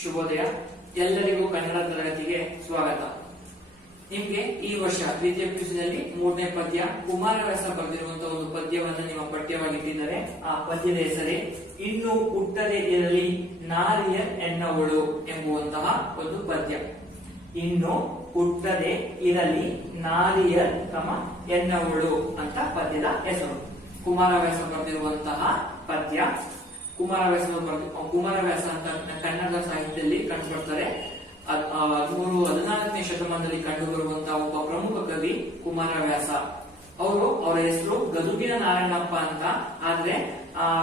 ಶುಭೋದಯ. ಎಲ್ಲರಿಗೂ ಕನ್ನಡ ತರಗತಿಗೆ ಸ್ವಾಗತ. ನಿಮ್ಗೆ ಈ ವರ್ಷ ದ್ವಿತೀಯ ಪಿಯುಸಿನಲ್ಲಿ 3ನೇ ಪದ್ಯ ಕುಮಾರವ್ಯಾಸ ಬರೆದಿರುವಂತಹ ಒಂದು ಪದ್ಯವನ್ನು ನಿಮ್ಮ ಪಠ್ಯವಾಗಿಟ್ಟಿದ್ದಾರೆ. ಆ ಪದ್ಯದ ಹೆಸರೇ ಇನ್ನು ಹುಟ್ಟದೆ ಇರಲಿ ನಾರಿಯ ಎನ್ನವಳು ಎಂಬುವಂತಹ ಒಂದು ಪದ್ಯ. ಇನ್ನು ಹುಟ್ಟದೆ ಇರಲಿ ನಾರಿಯ ಎನ್ನವಳು ಅಂತ ಪದ್ಯದ ಹೆಸರು. ಕುಮಾರವ್ಯಾಸ ಬರೆದಿರುವಂತಹ ಪದ್ಯ. ಕುಮಾರವ್ಯಾಸ ಅಂತ ಕನ್ನಡ ಸಾಹಿತ್ಯದಲ್ಲಿ ಕಂಡುಬರ್ತಾರೆ. 13-14ನೇ ಶತಮಾನದಲ್ಲಿ ಕಂಡು ಬರುವಂತಹ ಒಬ್ಬ ಪ್ರಮುಖ ಕವಿ ಕುಮಾರವ್ಯಾಸ. ಅವರ ಹೆಸರು ಗದುಗಿನ ನಾರಾಯಣಪ್ಪ ಅಂತ. ಆದ್ರೆ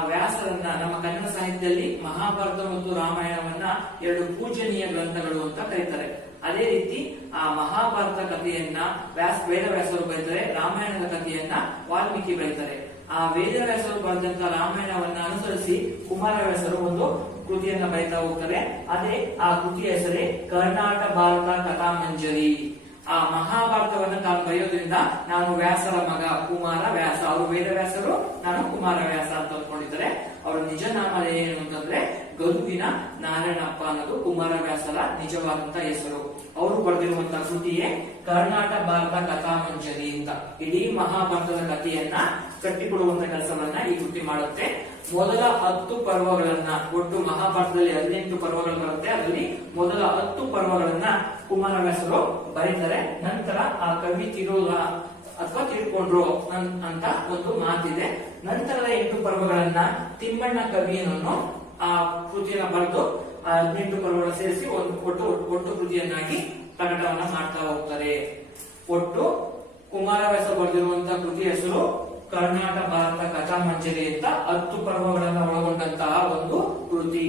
ವ್ಯಾಸರನ್ನ ನಮ್ಮ ಕನ್ನಡ ಸಾಹಿತ್ಯದಲ್ಲಿ ಮಹಾಭಾರತ ಮತ್ತು ರಾಮಾಯಣವನ್ನ 2 ಪೂಜನೀಯ ಗ್ರಂಥಗಳು ಅಂತ ಕರೀತಾರೆ. ಅದೇ ರೀತಿ ಆ ಮಹಾಭಾರತ ಕಥೆಯನ್ನ ವೇದವ್ಯಾಸರು ಬರೀತಾರೆ, ರಾಮಾಯಣದ ಕಥೆಯನ್ನ ವಾಲ್ಮೀಕಿ ಬರೀತಾರೆ. ಆ ವೇದವ್ಯಾಸರು ಬರೆದಂತ ರಾಮಾಯಣವನ್ನ ಅನುಸರಿಸಿ ಕುಮಾರವ್ಯಾಸರು ಒಂದು ಕೃತಿಯನ್ನ ಬರೀತಾ ಹೋಗ್ತಾರೆ. ಅದೇ ಆ ಕೃತಿಯ ಹೆಸರೇ ಕರ್ನಾಟ ಭಾರತ ಕಥಾಮಂಜರಿ. ಆ ಮಹಾಭಾರತವನ್ನ ತಾನು ಬರೆಯೋದ್ರಿಂದ ನಾನು ವ್ಯಾಸರ ಮಗ ಕುಮಾರ ವ್ಯಾಸ, ಅವರು ವೇದವ್ಯಾಸರು, ನಾನು ಕುಮಾರವ್ಯಾಸ ಅಂತ ಅಂದ್ಕೊಂಡಿದ್ದಾರೆ. ಅವರ ನಿಜ ನಾಮ ಏನು ಅಂತಂದ್ರೆ ಗದುಗಿನ ನಾರಾಯಣಪ್ಪ ಅನ್ನೋದು ಕುಮಾರವ್ಯಾಸರ ನಿಜವಾದಂತ ಹೆಸರು. ಅವರು ಬರೆದಿರುವಂತಹ ಕೃತಿಯೇ ಕರ್ನಾಟ ಭಾರತ ಕಥಾಮಂಜರಿ ಅಂತ. ಇಡೀ ಮಹಾಭಾರತದ ಕಥೆಯನ್ನ ಕಟ್ಟಿಕೊಡುವಂತ ಕೆಲಸವನ್ನ ಈ ಕೃತಿ ಮಾಡುತ್ತೆ. ಮೊದಲ 10 ಪರ್ವಗಳನ್ನ, ಒಟ್ಟು ಮಹಾಭಾರತದಲ್ಲಿ 18 ಪರ್ವಗಳು ಬರುತ್ತೆ, ಅದರಲ್ಲಿ ಮೊದಲ 10 ಪರ್ವಗಳನ್ನ ಕುಮಾರವ್ಯಾಸರು ಬರೀತಾರೆ. ನಂತರ ಆ ಕವಿ ಅಥವಾ ತಿಳ್ಕೊಂಡ್ರು ಅಂತ ಒಂದು ಮಾತಿದೆ. ನಂತರದ 8 ಪರ್ವಗಳನ್ನ ತಿಮ್ಮಣ್ಣ ಕವಿಯನ್ನು ಆ ಕೃತಿಯನ್ನ ಬರೆದು 18 ಪರ್ವಗಳ ಸೇರಿಸಿ ಒಟ್ಟು ಕೃತಿಯನ್ನಾಗಿ ಪ್ರಕಟವನ್ನ ಮಾಡ್ತಾ ಹೋಗ್ತಾರೆ. ಒಟ್ಟು ಕುಮಾರವ್ಯಾಸ ಬರೆದಿರುವಂತಹ ಕೃತಿ ಹೆಸರು ಕರ್ನಾಟ ಭಾರತ ಕಥಾಮಂಜರಿ ಅಂತ 10 ಪರ್ವಗಳನ್ನ ಒಳಗೊಂಡಂತಹ ಒಂದು ಕೃತಿ.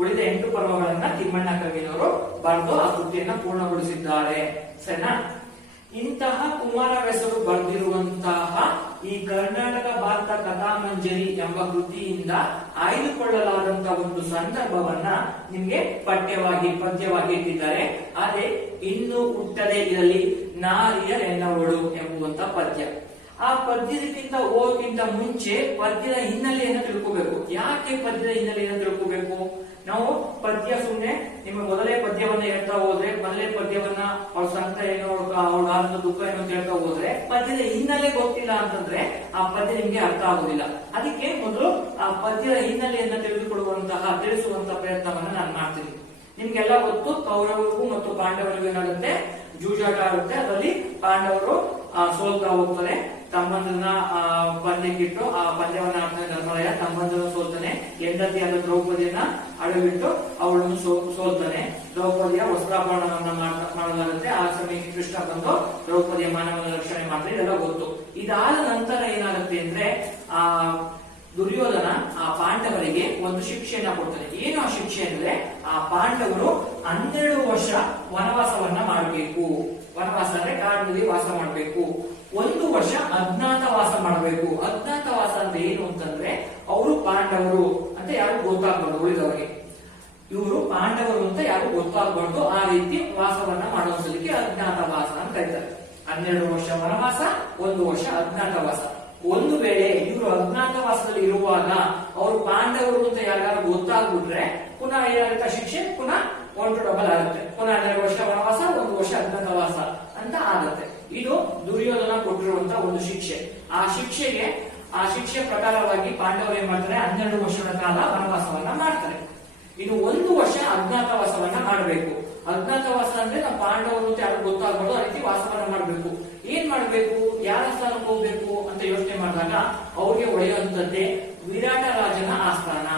ಉಳಿದ 8 ಪರ್ವಗಳನ್ನ ತಿಮ್ಮಣ್ಣ ಕವಿಯವರು ಬರೆದು ಆ ಕೃತಿಯನ್ನ ಪೂರ್ಣಗೊಳಿಸಿದ್ದಾರೆ. ಸರಿನಾ? ಇಂತಹ ಕುಮಾರವ್ಯಾಸರು ಬರೆದಿರುವಂತಹ ಈ ಕರ್ನಾಟಕ ಭಾರತ ಕಥಾಮಂಜರಿ ಎಂಬ ಕೃತಿಯಿಂದ ಆಯ್ದುಕೊಳ್ಳಲಾದಂತಹ ಒಂದು ಸಂದರ್ಭವನ್ನ ನಿಮ್ಗೆ ಪದ್ಯವಾಗಿ ಇಟ್ಟಿದ್ದಾರೆ. ಅದೇ ಇನ್ನು ಹುಟ್ಟದೆ ಇರಲಿ ನಾರಿಯ ಎನ್ನವಳು ಎಂಬುವಂತ ಪದ್ಯ. ಆ ಪದ್ಯದಕ್ಕಿಂತ ಹೋಗೋಕ್ಕಿಂತ ಮುಂಚೆ ಪದ್ಯದ ಹಿನ್ನೆಲೆಯನ್ನು ತಿಳ್ಕೋಬೇಕು. ಯಾಕೆ ಪದ್ಯದ ಹಿನ್ನೆಲೆಯನ್ನು ತಿಳ್ಕೋಬೇಕು? ನಾವು ಪದ್ಯ ಸುಮ್ನೆ ನಿಮ್ಮ ಮೊದಲೇ ಪದ್ಯವನ್ನ ಹೇಳ್ತಾ ಹೋದ್ರೆ, ಮೊದಲೇ ಪದ್ಯವನ್ನ ಅವ್ರ ಸಂತ ಏನೋ ಅವ್ರ ಆನಂದ ದುಃಖ ಏನೋ ಹೇಳ್ತಾ ಹೋದ್ರೆ ಪದ್ಯದ ಹಿನ್ನೆಲೆ ಗೊತ್ತಿಲ್ಲ ಅಂತಂದ್ರೆ ಆ ಪದ್ಯ ನಿಮ್ಗೆ ಅರ್ಥ ಆಗುದಿಲ್ಲ. ಅದಕ್ಕೆ ಮೊದಲು ಆ ಪದ್ಯದ ಹಿನ್ನೆಲೆಯನ್ನ ತಿಳಿಸುವಂತಹ ಪ್ರಯತ್ನವನ್ನ ನಾನು ಮಾಡ್ತೀನಿ. ನಿಮ್ಗೆಲ್ಲ ಗೊತ್ತು, ಕೌರವರಿಗೂ ಮತ್ತು ಪಾಂಡವರಿಗೂ ಏನಾಗುತ್ತೆ, ಜೂಜಾಟ ಆಗುತ್ತೆ. ಅದರಲ್ಲಿ ಪಾಂಡವರು ಸೋಲ್ತಾ ಹೋಗ್ತಾರೆ. ತಮ್ಮಂದನ್ನ ಪಂದ್ಯಕ್ಕಿಟ್ಟು ಆ ಪಂದ್ಯವನ್ನ ಆಡ್ತಾನೆ ಧರ್ಮರಾಯ. ತಮ್ಮಂದನ್ನು ಸೋಲ್ತಾನೆ. ಹೆಂಡತಿಯಾದ ದ್ರೌಪದಿಯನ್ನ ಅಡವಿಟ್ಟು ಅವಳನ್ನು ಸೋಲ್ತಾನೆ. ದ್ರೌಪದಿಯ ವಸ್ತ್ರಾಭರಣವನ್ನ ಮಾಡಲಾಗುತ್ತೆ. ಆ ಸಮಯಕ್ಕೆ ಕೃಷ್ಣ ಬಂದು ದ್ರೌಪದಿಯ ಮಾನವನ ರಕ್ಷಣೆ ಮಾಡ್ತಾರೆ. ಇದೆಲ್ಲ ಗೊತ್ತು. ಇದಾದ ನಂತರ ಏನಾಗುತ್ತೆ ಅಂದ್ರೆ ಆ ದುರ್ಯೋಧನ ಆ ಪಾಂಡವರಿಗೆ ಒಂದು ಶಿಕ್ಷೆಯನ್ನ ಕೊಡ್ತಾನೆ. ಏನು ಆ ಶಿಕ್ಷೆ ಅಂದ್ರೆ, ಆ ಪಾಂಡವರು 12 ವರ್ಷ ವನವಾಸವನ್ನ ಮಾಡಬೇಕು. ವನವಾಸ ಅಂದ್ರೆ ಕಾಡಿನಲ್ಲಿ ವಾಸ ಮಾಡಬೇಕು. 1 ವರ್ಷ ಅಜ್ಞಾತವಾಸ ಮಾಡಬೇಕು. ಅಜ್ಞಾತವಾಸ ಅಂದ್ರೆ ಏನು ಅಂತಂದ್ರೆ, ಅವರು ಪಾಂಡವರು ಅಂತ ಯಾರು ಗೊತ್ತಾಗ್ಬಾರ್ದು, ಉಳಿದವರಿಗೆ ಇವರು ಪಾಂಡವರು ಅಂತ ಯಾರು ಗೊತ್ತಾಗ್ಬಾರ್ದು. ಆ ರೀತಿ ವಾಸವನ್ನ ಮಾಡುವುದಕ್ಕೆ ಅಜ್ಞಾತವಾಸ ಅಂತ ಕರೀತಾರೆ. 12 ವರ್ಷ ವನವಾಸ, 1 ವರ್ಷ ಅಜ್ಞಾತವಾಸ. ಒಂದು ವೇಳೆ ಇವರು ಅಜ್ಞಾತವಾಸದಲ್ಲಿ ಇರುವಾಗ ಅವರು ಪಾಂಡವರು ಅಂತ ಯಾರು ಗೊತ್ತಾಗ್ಬಿಟ್ರೆ ಪುನಃ ಏನಾಗುತ್ತೆ ಶಿಕ್ಷೆ, ಪುನಃ 1 ಡಬಲ್ ಆಗುತ್ತೆ. ಪುನಃ 12 ವರ್ಷ ವನವಾಸ, 1 ವರ್ಷ ಅಜ್ಞಾತವಾಸ ಅಂತ ಆಗುತ್ತೆ. ಇದು ದುರ್ಯೋಧನ ಕೊಟ್ಟಿರುವಂತಹ ಒಂದು ಶಿಕ್ಷೆ. ಆ ಶಿಕ್ಷೆ ಪ್ರಕಾರವಾಗಿ ಪಾಂಡವರು ಏನ್ ಮಾಡ್ತಾರೆ, 12 ವರ್ಷಗಳ ಕಾಲ ವನವಾಸವನ್ನ ಮಾಡ್ತಾರೆ. ಇನ್ನು 1 ವರ್ಷ ಅಜ್ಞಾತವಾಸವನ್ನ ಮಾಡಬೇಕು. ಅಜ್ಞಾತವಾಸ ಅಂದ್ರೆ ನಾವು ಪಾಂಡವರು ಅಂತ ಯಾರು ಗೊತ್ತಾಗ್ಬಾರ್ದು, ಆ ರೀತಿ ವಾಸವನ್ನ ಮಾಡಬೇಕು. ಏನ್ ಮಾಡ್ಬೇಕು, ಯಾರ ಸ್ಥಾನಕ್ಕೆ ಹೋಗ್ಬೇಕು ಅಂತ ಯೋಚನೆ ಮಾಡಿದಾಗ ಅವ್ರಿಗೆ ಒಳ್ಳೆಯುವಂತದ್ದೇ ವಿರಾಟ ರಾಜನ ಆಸ್ಥಾನ.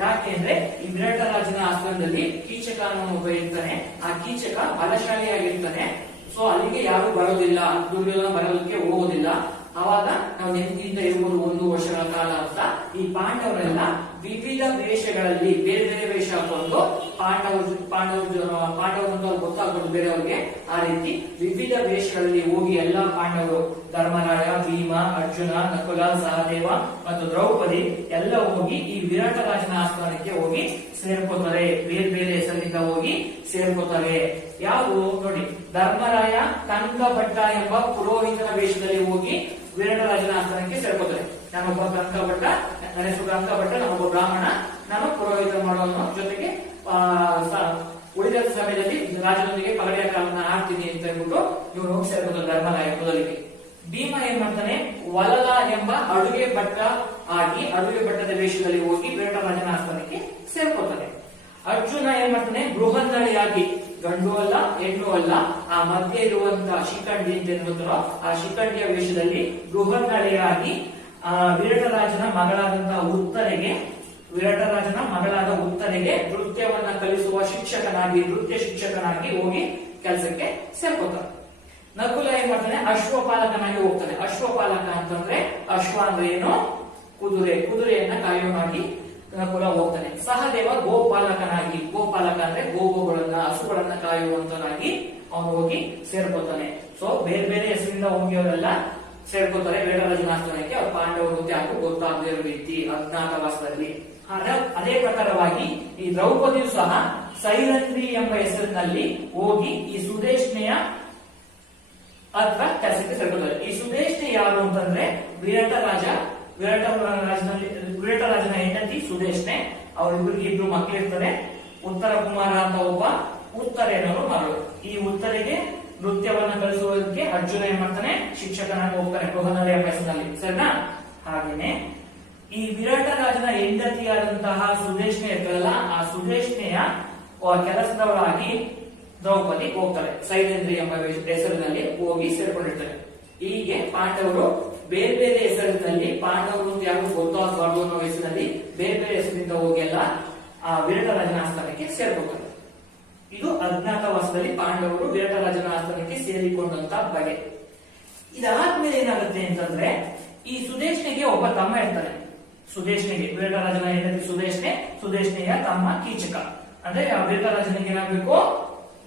ಯಾಕೆಂದ್ರೆ ಈ ವಿರಾಟ ರಾಜನ ಆಸ್ಥಾನದಲ್ಲಿ ಕೀಚಕ ಒಬ್ಬ ಇರ್ತಾನೆ. ಆ ಕೀಚಕ ಬಲಶಾಲಿಯಾಗಿರ್ತಾನೆ. ಸೊ ಅಲ್ಲಿಗೆ ಯಾರು ಬರೋದಿಲ್ಲ, ದುರ್ಯೋಧನ ಬರೋದಕ್ಕೆ ಹೋಗೋದಿಲ್ಲ. ಅವಾಗ ನಾವು ನೆಮ್ಮದಿಯಿಂದ ಇರ್ಬೋದು 1 ವರ್ಷಗಳ ಕಾಲ ಅಂತ. ಈ ಪಾಂಡವರೆಲ್ಲ ವಿವಿಧ ವೇಷಗಳಲ್ಲಿ ಬೇರೆ ಬೇರೆ ವೇಷ ಹಾಕೊಂಡು ಪಾಂಡವರು ಗೊತ್ತಾಗ್ಬೋದು ಬೇರೆಯವ್ರಿಗೆ. ಆ ರೀತಿ ವಿವಿಧ ವೇಷಗಳಲ್ಲಿ ಹೋಗಿ ಎಲ್ಲಾ ಪಾಂಡವರು, ಧರ್ಮರಾಯ, ಭೀಮ, ಅರ್ಜುನ, ನಕುಲ, ಸಹದೇವ ಮತ್ತು ದ್ರೌಪದಿ ಎಲ್ಲ ಹೋಗಿ ಈ ವಿರಾಟ ರಾಜನ ಆಸ್ಥಾನಕ್ಕೆ ಹೋಗಿ ಸೇರ್ಕೋತಾರೆ. ಬೇರೆ ಬೇರೆ ಹೆಸರಿನಿಂದ ಹೋಗಿ ಸೇರ್ಕೋತಾರೆ. ಯಾವುದು ನೋಡಿ, ಧರ್ಮರಾಯ ಕನಕಭಟ್ಟ ಎಂಬ ಪುರೋಹಿತನ ವೇಷದಲ್ಲಿ ಹೋಗಿ ವಿರಾಟ ರಾಜನ ಆಸ್ಥಾನಕ್ಕೆ ಸೇರ್ಕೋತಾರೆ. ನಾನೊಬ್ಬ ಕನಕಭಟ್ಟ, ನನ್ನ ಹೆಸರು ಕನಕಭಟ್ಟ, ನಾನೊಬ್ಬ ಬ್ರಾಹ್ಮಣ, ನಾನು ಪುರೋಹಿತ ಮಾಡೋನು, ಜೊತೆಗೆ ರಾಜನೊಂದಿಗೆ ಪಗಡೆಯ ಕಾಲನ್ನ ಆಡ್ತೀನಿ ಅಂತ ಹೇಳ್ಬಿಟ್ಟು ಇವ್ರು ಹೋಗಿ ಸೇರ್ಕೋತಾರೆ ಧರ್ಮರಾಯ ಮೊದಲಿಗೆ. ಭೀಮ ಏನ್ ಮಾಡ್ತಾನೆ, ವಲಲ ಎಂಬ ಅಡುಗೆ ಭಟ್ಟ ಆಗಿ ಅಡುಗೆ ಭಟ್ಟದ ವೇಷದಲ್ಲಿ ಹೋಗಿ ವಿರಾಟ ರಾಜನ ಆಸ್ಥಾನಕ್ಕೆ ಸೇರ್ಕೋತಾನೆ. ಅರ್ಜುನ ಏನ್ ಮಾಡ್ತಾನೆ, ಬೃಹನ್ನಳಿಯಾಗಿ, ಗಂಡು ಅಲ್ಲ ಹೆಣ್ಣು ಅಲ್ಲ, ಆ ಮಧ್ಯೆ ಇರುವಂತಹ ಶಿಖಂಡಿ ಅಂತ ಏನ್ಬಿಡ್ತಾರೋ ಆ ಶಿಖಂಡಿಯ ವೇಷದಲ್ಲಿ ಬೃಹನ್ನಳಿಯಾಗಿ ವಿರಾಟರಾಜನ ಮಗಳಾದಂತಹ ಉತ್ತರೆಗೆ ನೃತ್ಯವನ್ನ ಕಲಿಸುವ ನೃತ್ಯ ಶಿಕ್ಷಕನಾಗಿ ಹೋಗಿ ಕೆಲಸಕ್ಕೆ ಸೇರ್ಕೋತಾನೆ. ನಕುಲ ಏನ್ ಮಾಡ್ತಾನೆ, ಅಶ್ವಪಾಲಕನಾಗಿ ಹೋಗ್ತಾನೆ. ಅಶ್ವಪಾಲಕ ಅಂತಂದ್ರೆ ಅಶ್ವ ಅಂದ್ರೆ ಏನು, ಕುದುರೆಯನ್ನ ಕಾಯೋನಾಗಿ ನಕುಲ ಹೋಗ್ತಾನೆ. ಸಹದೇವ ಗೋಪಾಲಕ ಅಂದ್ರೆ ಗೋವುಗಳನ್ನ ಹಸುಗಳನ್ನ ಕಾಯುವಂತನಾಗಿ ಅವನು ಹೋಗಿ ಸೇರ್ಕೋತಾನೆ. ಸೊ ಬೇರೆ ಬೇರೆ ಹೆಸರಿಂದ ಹೋಗಿಯವರೆಲ್ಲ ಸೇರ್ಕೋತಾರೆ ವಿರಾಟರಾಜನ ಆಸ್ಥಾನಕ್ಕೆ. ಅವ್ರ ಪಾಂಡವರು ಯಾರು ಗೊತ್ತಾಗದೇ ಇರೋ ರೀತಿ ಅಜ್ಞಾತವಾಸದಲ್ಲಿ. ಅದೇ ಪ್ರಕಾರವಾಗಿ ಈ ದ್ರೌಪದಿಯು ಸಹ ಸೈರಂಧ್ರಿ ಎಂಬ ಹೆಸರಿನಲ್ಲಿ ಹೋಗಿ ಈ ಸುದೇಶ್ನೆಯ ಹತ್ರ ಕೆಲಸಕ್ಕೆ ಸೇರ್ಕೋತಾರೆ. ಈ ಸುದೇಶ್ನೆ ಯಾರು ಅಂತಂದ್ರೆ ವಿರಾಟರಾಜನ ಹೆಂಡತಿ ಸುದೇಶ್ನೆ. ಅವರಿಬ್ಬರಿಗೆ ಇಬ್ರು ಮಕ್ಕಳಿರ್ತಾರೆ. ಉತ್ತರ ಕುಮಾರ ಅಂತ ಒಬ್ಬ, ಉತ್ತರೇನವರು ಮಗಳು. ಈ ಉತ್ತರಿಗೆ ನೃತ್ಯವನ್ನ ಕಲಿಸುವುದಕ್ಕೆ ಅರ್ಜುನ ಏನ್ ಮಾಡ್ತಾನೆ, ಶಿಕ್ಷಕನಾಗಿ ಹೋಗ್ತಾನೆ ಬೃಹನ್ನಳಿ ಎಂಬ ಹೆಸರಿನಲ್ಲಿ. ಸರಿನಾ? ಹಾಗೇನೆ ಈ ವಿರಾಟರಾಜನ ಹೆಂಡತಿಯಾದಂತಹ ಸುದೇಶ್ನೆ ಇರ್ತಲ್ಲ, ಆ ಸುದೇಶ್ನೆಯ ಕೆಲಸದವರಾಗಿ ದ್ರೌಪದಿ ಹೋಗ್ತಾರೆ. ಸೈಲೇಂದ್ರಿ ಎಂಬ ಹೆಸರಿನಲ್ಲಿ ಹೋಗಿ ಸೇರ್ಕೊಂಡಿರ್ತಾರೆ. ಹೀಗೆ ಪಾಂಡವರು ಬೇರೆ ಬೇರೆ ಹೆಸರಿನಲ್ಲಿ, ಪಾಂಡವರು ಯಾರು ಗೊತ್ತಾಗಬಾರ್ದು ಅನ್ನೋ ಹೆಸರಿನಲ್ಲಿ ಬೇರೆ ಬೇರೆ ಹೆಸರಿನಿಂದ ಹೋಗಿ ಎಲ್ಲ ಆ ವಿರಾಟರಾಜನ ಆಸ್ಥಾನಕ್ಕೆ ಸೇರ್ಕೋತಾರೆ. ಇದು ಅಜ್ಞಾತವಾಸದಲ್ಲಿ ಪಾಂಡವರು ವಿರಾಟರಾಜನ ಆಸ್ಥಾನಕ್ಕೆ ಸೇರಿಕೊಂಡಂತ ಬಗೆ. ಇದಾದ್ಮೇಲೆ ಏನಾಗುತ್ತೆ ಅಂತಂದ್ರೆ, ಈ ಸುದೇಶ್ನೆಗೆ ಒಬ್ಬ ತಮ್ಮ ಇರ್ತಾನೆ. ವಿರಾಟರಾಜನ ಹೆಂಡತಿ ಸುದೇಶ್ನೆಯ ತಮ್ಮ ಕೀಚಕ. ಅಂದ್ರೆ ವಿರಾಟರಾಜನಿಗೆ ಏನಾಗಬೇಕು,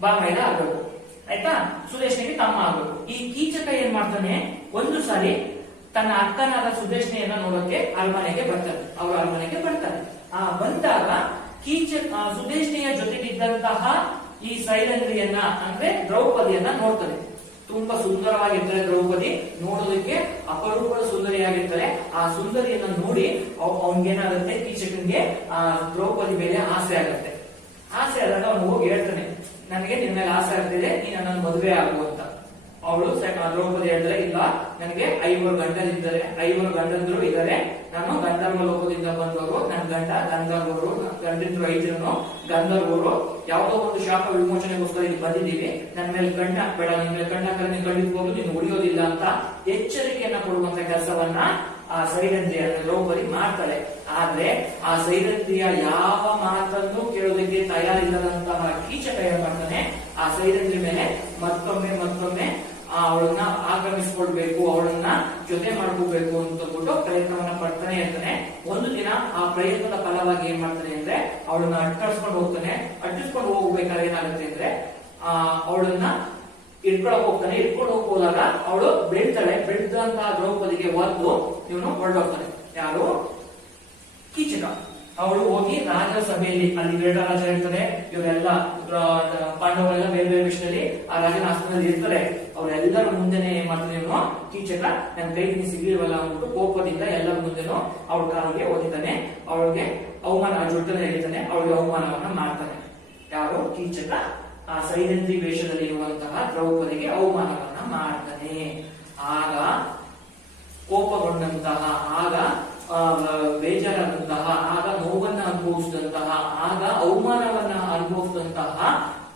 ಬಾಮೈದ ಆಗ್ಬೇಕು. ಆಯ್ತಾ? ಸುದೇಶ್ನೆಗೆ ತಮ್ಮ ಆಗ್ಬೇಕು. ಈ ಕೀಚಕ ಏನ್ ಮಾಡ್ತಾನೆ, ಒಂದು ಸಾರಿ ತನ್ನ ಅಕ್ಕನಾದ ಸುದೇಶ್ನೆಯನ್ನ ನೋಡೋಕೆ ಅವ್ರ ಅರಮನೆಗೆ ಬರ್ತಾನೆ. ಬಂದಾಗ ಸುದೇಶ್ನೆಯ ಜೊತೆಗಿದ್ದಂತಹ ಈ ಸೈರಂಧ್ರಿಯನ್ನ ಅಂದ್ರೆ ದ್ರೌಪದಿಯನ್ನ ನೋಡ್ತಾನೆ. ತುಂಬಾ ಸುಂದರವಾಗಿರ್ತಾರೆ ದ್ರೌಪದಿ, ನೋಡೋದಕ್ಕೆ ಅಪರೂಪದ ಸುಂದರಿಯಾಗಿರ್ತಾರೆ. ಆ ಸುಂದರಿಯನ್ನ ನೋಡಿ ಅವನ್ಗೇನಾಗುತ್ತೆ, ಕೀಚಕನ್ಗೆ ಆ ದ್ರೌಪದಿ ಮೇಲೆ ಆಸೆ ಆಗುತ್ತೆ. ಆಸೆ ಆದಾಗ ಅವನು ಹೋಗಿ ಹೇಳ್ತಾನೆ, ನನಗೆ ನಿನ್ನ ಮೇಲೆ ಆಸೆ ಆಗ್ತಿದೆ, ನೀನು ನನ್ನ ಮದುವೆ ಆಗು ಅಂತ. ಅವಳು ದ್ರೌಪದಿ ಹೇಳ್ತಾರೆ, ಇಲ್ಲ, ನನಗೆ 5 ಗಂಡಂದ್ರು ಇದ್ದಾರೆ. ನಾನು ಗಂಧರ್ವ ಲೋಕದಿಂದ ಬಂದವರು. ನನ್ನ ಗಂಧರ್ವರು, ಗಂಡಂದ್ರು 5 ಜನ ಗಂಧರ್ವರು. ಯಾವುದೋ ಒಂದು ಶಾಪ ವಿಮೋಚನೆಗೋಸ್ಕರ ಇಲ್ಲಿ ಬಂದಿದ್ದೀವಿ. ನನ್ನ ಮೇಲೆ ಕಣ್ಣು ಹಾಕ್ಬೇಡ, ನಿನ್ ಮೇಲೆ ಕಣ್ಣು ಹಾಕಿದ್ರೆ ನೀನು ಖಂಡಿತವಾಗ್ಲೂ ನೀನು ಉಳಿಯೋದಿಲ್ಲ ಅಂತ ಎಚ್ಚರಿಕೆಯನ್ನ ಕೊಡುವಂತ ಕೆಲಸವನ್ನ ಆ ಸೈರಂಧ್ರಿಯ ದ್ರೌಪದಿ ಮಾಡ್ತಾಳೆ. ಆದ್ರೆ ಆ ಸೈರಂಧ್ರಿಯ ಯಾವ ಮಾತನ್ನು ಕೇಳೋದಕ್ಕೆ ತಯಾರಿಲ್ಲದಂತಹ ಕೀಚಕ ಏನ್ ಮಾಡ್ತಾನೆ, ಆ ಸೈರಂಧ್ರಿ ಮೇಲೆ ಮತ್ತೊಮ್ಮೆ ಅವಳನ್ನ ಆಕ್ರಮಿಸಿಕೊಳ್ಬೇಕು, ಅವಳನ್ನ ಜೊತೆ ಮಾಡ್ಕೋಬೇಕು ಅಂತ ಪ್ರಯತ್ನವನ್ನ ಪಡ್ತಾನೆ ಇರ್ತಾನೆ. ಒಂದು ದಿನ ಆ ಪ್ರಯತ್ನದ ಫಲವಾಗಿ ಏನ್ ಮಾಡ್ತಾನೆ ಅಂದ್ರೆ, ಅವಳನ್ನ ಅಟ್ಟಿಸ್ಕೊಂಡು ಹೋಗ್ಬೇಕಾದ್ರೆ ಏನಾಗುತ್ತೆ ಅಂದ್ರೆ, ಅವಳನ್ನ ಇಟ್ಕೊಂಡು ಹೋದಾಗ ಅವಳು ಬೆಳ್ತಾಳೆ. ಬೆಳೆದಂತಹ ದ್ರೌಪದಿಗೆ ಒದ್ದು ಇವನು ಹೊರಡೋಗ್ತಾನೆ. ಯಾರು? ಕೀಚಕ. ಅವಳು ಹೋಗಿ ರಾಜ ಸಭೆಯಲ್ಲಿ, ಅಲ್ಲಿ ವಿರಾಟರಾಜ ಇರ್ತಾರೆ, ಇವರೆಲ್ಲ ಪಾಂಡವರೆಲ್ಲ ಬೇರೆ ಬೇರೆ ವಿಷಯದಲ್ಲಿ ಆ ರಾಜನ ಆಸ್ಥಾನದಲ್ಲಿ ಇರ್ತಾರೆ. ಅವರೆಲ್ಲರ ಮುಂದೆನೆ ಏನ್ ಮಾಡ್ತಾನೆ ಇವನು ಕೀಚಕ, ನನ್ನ ಕೈಗೆ ಸಿಗ್ಲಿಲ್ವಲ್ಲ ಅಂದ್ಬಿಟ್ಟು ಕೋಪದಿಂದ ಎಲ್ಲರ ಮುಂದೆನೂ ಅವಳ ಕಾಲಿಗೆ ಓದಿತಾನೆ. ಅವಳಿಗೆ ಅವಮಾನ ಜೊಟ್ಟನೆ ಹೇಳ್ತಾನೆ, ಅವಳಿಗೆ ಅವಮಾನವನ್ನ ಮಾಡ್ತಾನೆ. ಯಾರು? ಕೀಚಕ ಆ ಸೈರಂಧ್ರಿ ವೇಷದಲ್ಲಿ ಇರುವಂತಹ ದ್ರೌಪದಿಗೆ ಅವಮಾನವನ್ನ ಮಾಡ್ತಾನೆ. ಆಗ ಕೋಪಗೊಂಡಂತಹ, ಆಗ ಬೇಜಾರಾದಂತಹ, ಆಗ ನೋವನ್ನ ಅನುಭವಿಸಿದಂತಹ, ಆಗ ಅವಮಾನವನ್ನ ಅನುಭವಿಸಿದಂತಹ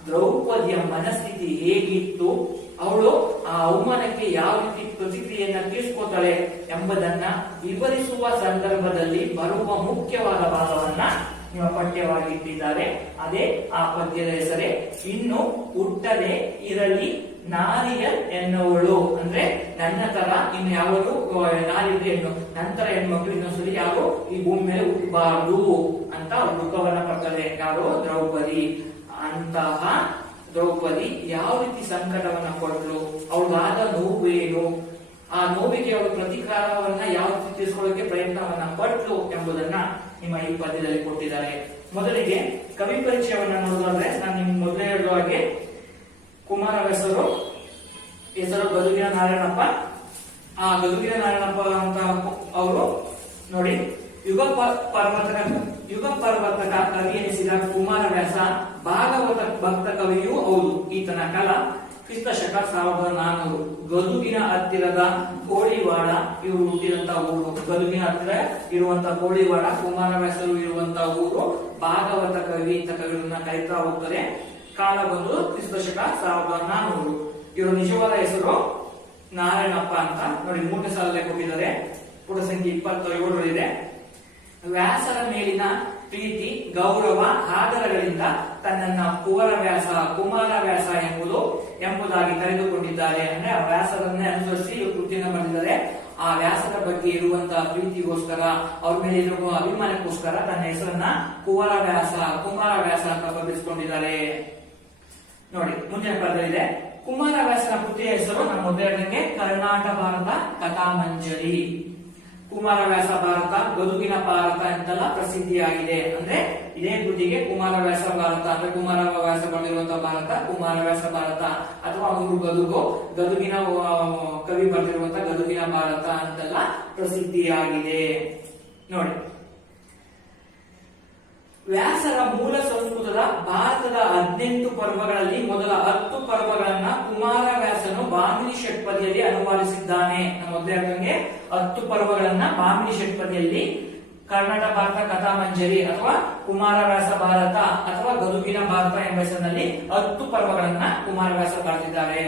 ದ್ರೌಪದಿಯ ಮನಸ್ಥಿತಿ ಹೇಗಿತ್ತು, ಅವಳು ಆ ಅವಮಾನಕ್ಕೆ ಯಾವ ರೀತಿ ಪ್ರತಿಕ್ರಿಯೆಯನ್ನ ತೀರ್ಸ್ಕೊತಾಳೆ ಎಂಬುದನ್ನ ವಿವರಿಸುವ ಸಂದರ್ಭದಲ್ಲಿ ಬರುವ ಮುಖ್ಯವಾದ ಭಾಗವನ್ನ ನಿಮ್ಮ ಪಠ್ಯವಾಗಿ ಇಟ್ಟಿದ್ದಾರೆ. ಅದೇ ಆ ಪದ್ಯದ ಹೆಸರೇ ಇನ್ನು ಹುಟ್ಟದೆ ಇರಲಿ ನಾರಿಯಲ್ ಎನ್ನುವಳು. ಅಂದ್ರೆ ನನ್ನ ತರ ಇನ್ನು ಯಾವುದು ನಾರಿದ್ರೆ ಹೆಣ್ಣು, ನಂತರ ಹೆಣ್ಮಕ್ಳು ಇನ್ನೊಂದ್ಸಲಿ ಯಾರು ಈ ಭೂಮಿ ಮೇಲೆ ಹುಟ್ಟಬಾರದು ಅಂತ ದುಃಖವನ್ನ ಪಡ್ತಾರೆ. ಯಾರು? ದ್ರೌಪದಿ. ಅಂತಹ ದ್ರೌಪದಿ ಯಾವ ರೀತಿ ಸಂಕಟವನ್ನ ಕೊಟ್ಟಳು, ಅವಳಾದ ನೋವೇನು, ಆ ನೋವಿಗೆ ಅವಳು ಪ್ರತಿಕಾರವನ್ನ ಯಾವ ರೀತಿ ತಿಳಿಸ್ಕೊಳ್ಳೋಕೆ ಪ್ರಯತ್ನವನ್ನ ಪಟ್ಲು ಎಂಬುದನ್ನ ನಿಮ್ಮ ಈ ಪದ್ಯದಲ್ಲಿ ಕೊಟ್ಟಿದ್ದಾರೆ. ಮೊದಲಿಗೆ ಕವಿ ಪರಿಚಯವನ್ನ ನೋಡೋದಾದ್ರೆ, ನಾನು ನಿಮ್ಗೆ ಮೊದಲೇ ಹೇಳುವ ಹಾಗೆ ಕುಮಾರವ್ಯಾಸರು ಹೆಸರು ಗದುಗಿನ ನಾರಾಯಣಪ್ಪ. ಆ ಗದುಗಿನ ನಾರಾಯಣಪ್ಪ ಅಂತ ಅವರು ನೋಡಿ, ಯುಗ ಪರ್ವತಕ ಕವಿ ಎನಿಸಿದ ಕುಮಾರವ್ಯಾಸ ಭಾಗವತ ಭಕ್ತ ಕವಿಯೂ ಹೌದು. ಈತನ ಕಾಲ ಕ್ರಿಸ್ತ ಶಕ 1400. ಗದುಗಿನ ಹತ್ತಿರದ ಕೋಳಿವಾಡ ಇವರು ಹುಟ್ಟಿದಂತ ಊರು. ಗದುಗಿನ ಹತ್ತಿರ ಇರುವಂತ ಕೋಳಿವಾಡ ಕುಮಾರವ್ಯಾಸರು ಇರುವಂತ ಊರು. ಭಾಗವತ ಕವಿ ಅಂತ ಕವಿಗಳನ್ನ ಕರೀತಾ ಹೋಗ್ತಾರೆ. ಕಾಲ ಬಂದು ಕ್ರಿಸ್ತ ಶಕ 1400. ಇವರ ನಿಜವಾದ ಹೆಸರು ನಾರಾಯಣಪ್ಪ ಅಂತ. ನೋಡಿ 3ನೇ ಸಾಲಲ್ಲೇ ಕೊಟ್ಟಿದ್ದಾರೆ. ಪುಟ ಸಂಖ್ಯೆ 27 ಇದೆ. ವ್ಯಾಸರ ಮೇಲಿನ ಪ್ರೀತಿ ಗೌರವ ಆದರಗಳಿಂದ ತನ್ನನ್ನ ಕುಮಾರವ್ಯಾಸ ಎಂಬುದಾಗಿ ಕರೆದುಕೊಂಡಿದ್ದಾರೆ. ಅಂದ್ರೆ ಆ ವ್ಯಾಸರನ್ನೇ ಅನುಸರಿಸಿ ಕೃತಿಯನ್ನು ಬರೆದಿದ್ದಾರೆ. ಆ ವ್ಯಾಸರ ಬಗ್ಗೆ ಇರುವಂತಹ ಪ್ರೀತಿಗೋಸ್ಕರ, ಅವ್ರ ಮೇಲೆ ಇರುವ ಅಭಿಮಾನಕ್ಕೋಸ್ಕರ ತನ್ನ ಹೆಸರನ್ನ ಕುಮಾರವ್ಯಾಸ ಅಂತ ಬದಲಿಸಿಕೊಂಡಿದ್ದಾರೆ. ನೋಡಿ ಮುಂದಿನ ಪದವಿದೆ. ಕುಮಾರವ್ಯಾಸನ ಕೃತಿಯ ಹೆಸರು ನಮ್ಮ ಮೊದಲನೇ ಕರ್ನಾಟ ಭಾರತ ಕಥಾಮಂಜರಿ. ಕುಮಾರವ್ಯಾಸ ಭಾರತ, ಗದುಗಿನ ಭಾರತ ಅಂತೆಲ್ಲ ಪ್ರಸಿದ್ಧಿಯಾಗಿದೆ. ಅಂದ್ರೆ ಇದೇ ಕೃತಿಗೆ ಕುಮಾರವ್ಯಾಸ ಭಾರತ ಅಂದ್ರೆ ಕುಮಾರವ್ಯಾಸ ಬರೆದಿರುವಂತಹ ಭಾರತ ಕುಮಾರವ್ಯಾಸ ಭಾರತ, ಅಥವಾ ಅವರು ಗದುಗಿನ ಕವಿ ಬರೆದಿರುವಂತಹ ಗದುಗಿನ ಭಾರತ ಅಂತೆಲ್ಲ ಪ್ರಸಿದ್ಧಿಯಾಗಿದೆ. ನೋಡಿ, ವ್ಯಾಸರ ಮೂಲ ಸಂಸ್ಕೃತದ ಭಾರತದ 18 ಪರ್ವಗಳಲ್ಲಿ ಮೊದಲ 10 ಪರ್ವಗಳನ್ನ ಕುಮಾರವ್ಯಾಸನು ಬಾಮಿನಿ ಷಟ್ಪದಿಯಲ್ಲಿ ಅನುವಾದಿಸಿದ್ದಾನೆ. ಮೊದಲೇ 10 ಪರ್ವಗಳನ್ನ ಬಾಮಿನಿ ಷಟ್ಪದಿಯಲ್ಲಿ ಕರ್ನಾಟ ಭಾರತ ಕಥಾಮಂಜರಿ ಅಥವಾ ಕುಮಾರವ್ಯಾಸ ಭಾರತ ಅಥವಾ ಗದುಗಿನ ಭಾರತ ಎಂಬ ಹೆಸರಿನಲ್ಲಿ 10 ಪರ್ವಗಳನ್ನ ಕುಮಾರವ್ಯಾಸ ಬರೆದಿದ್ದಾರೆ.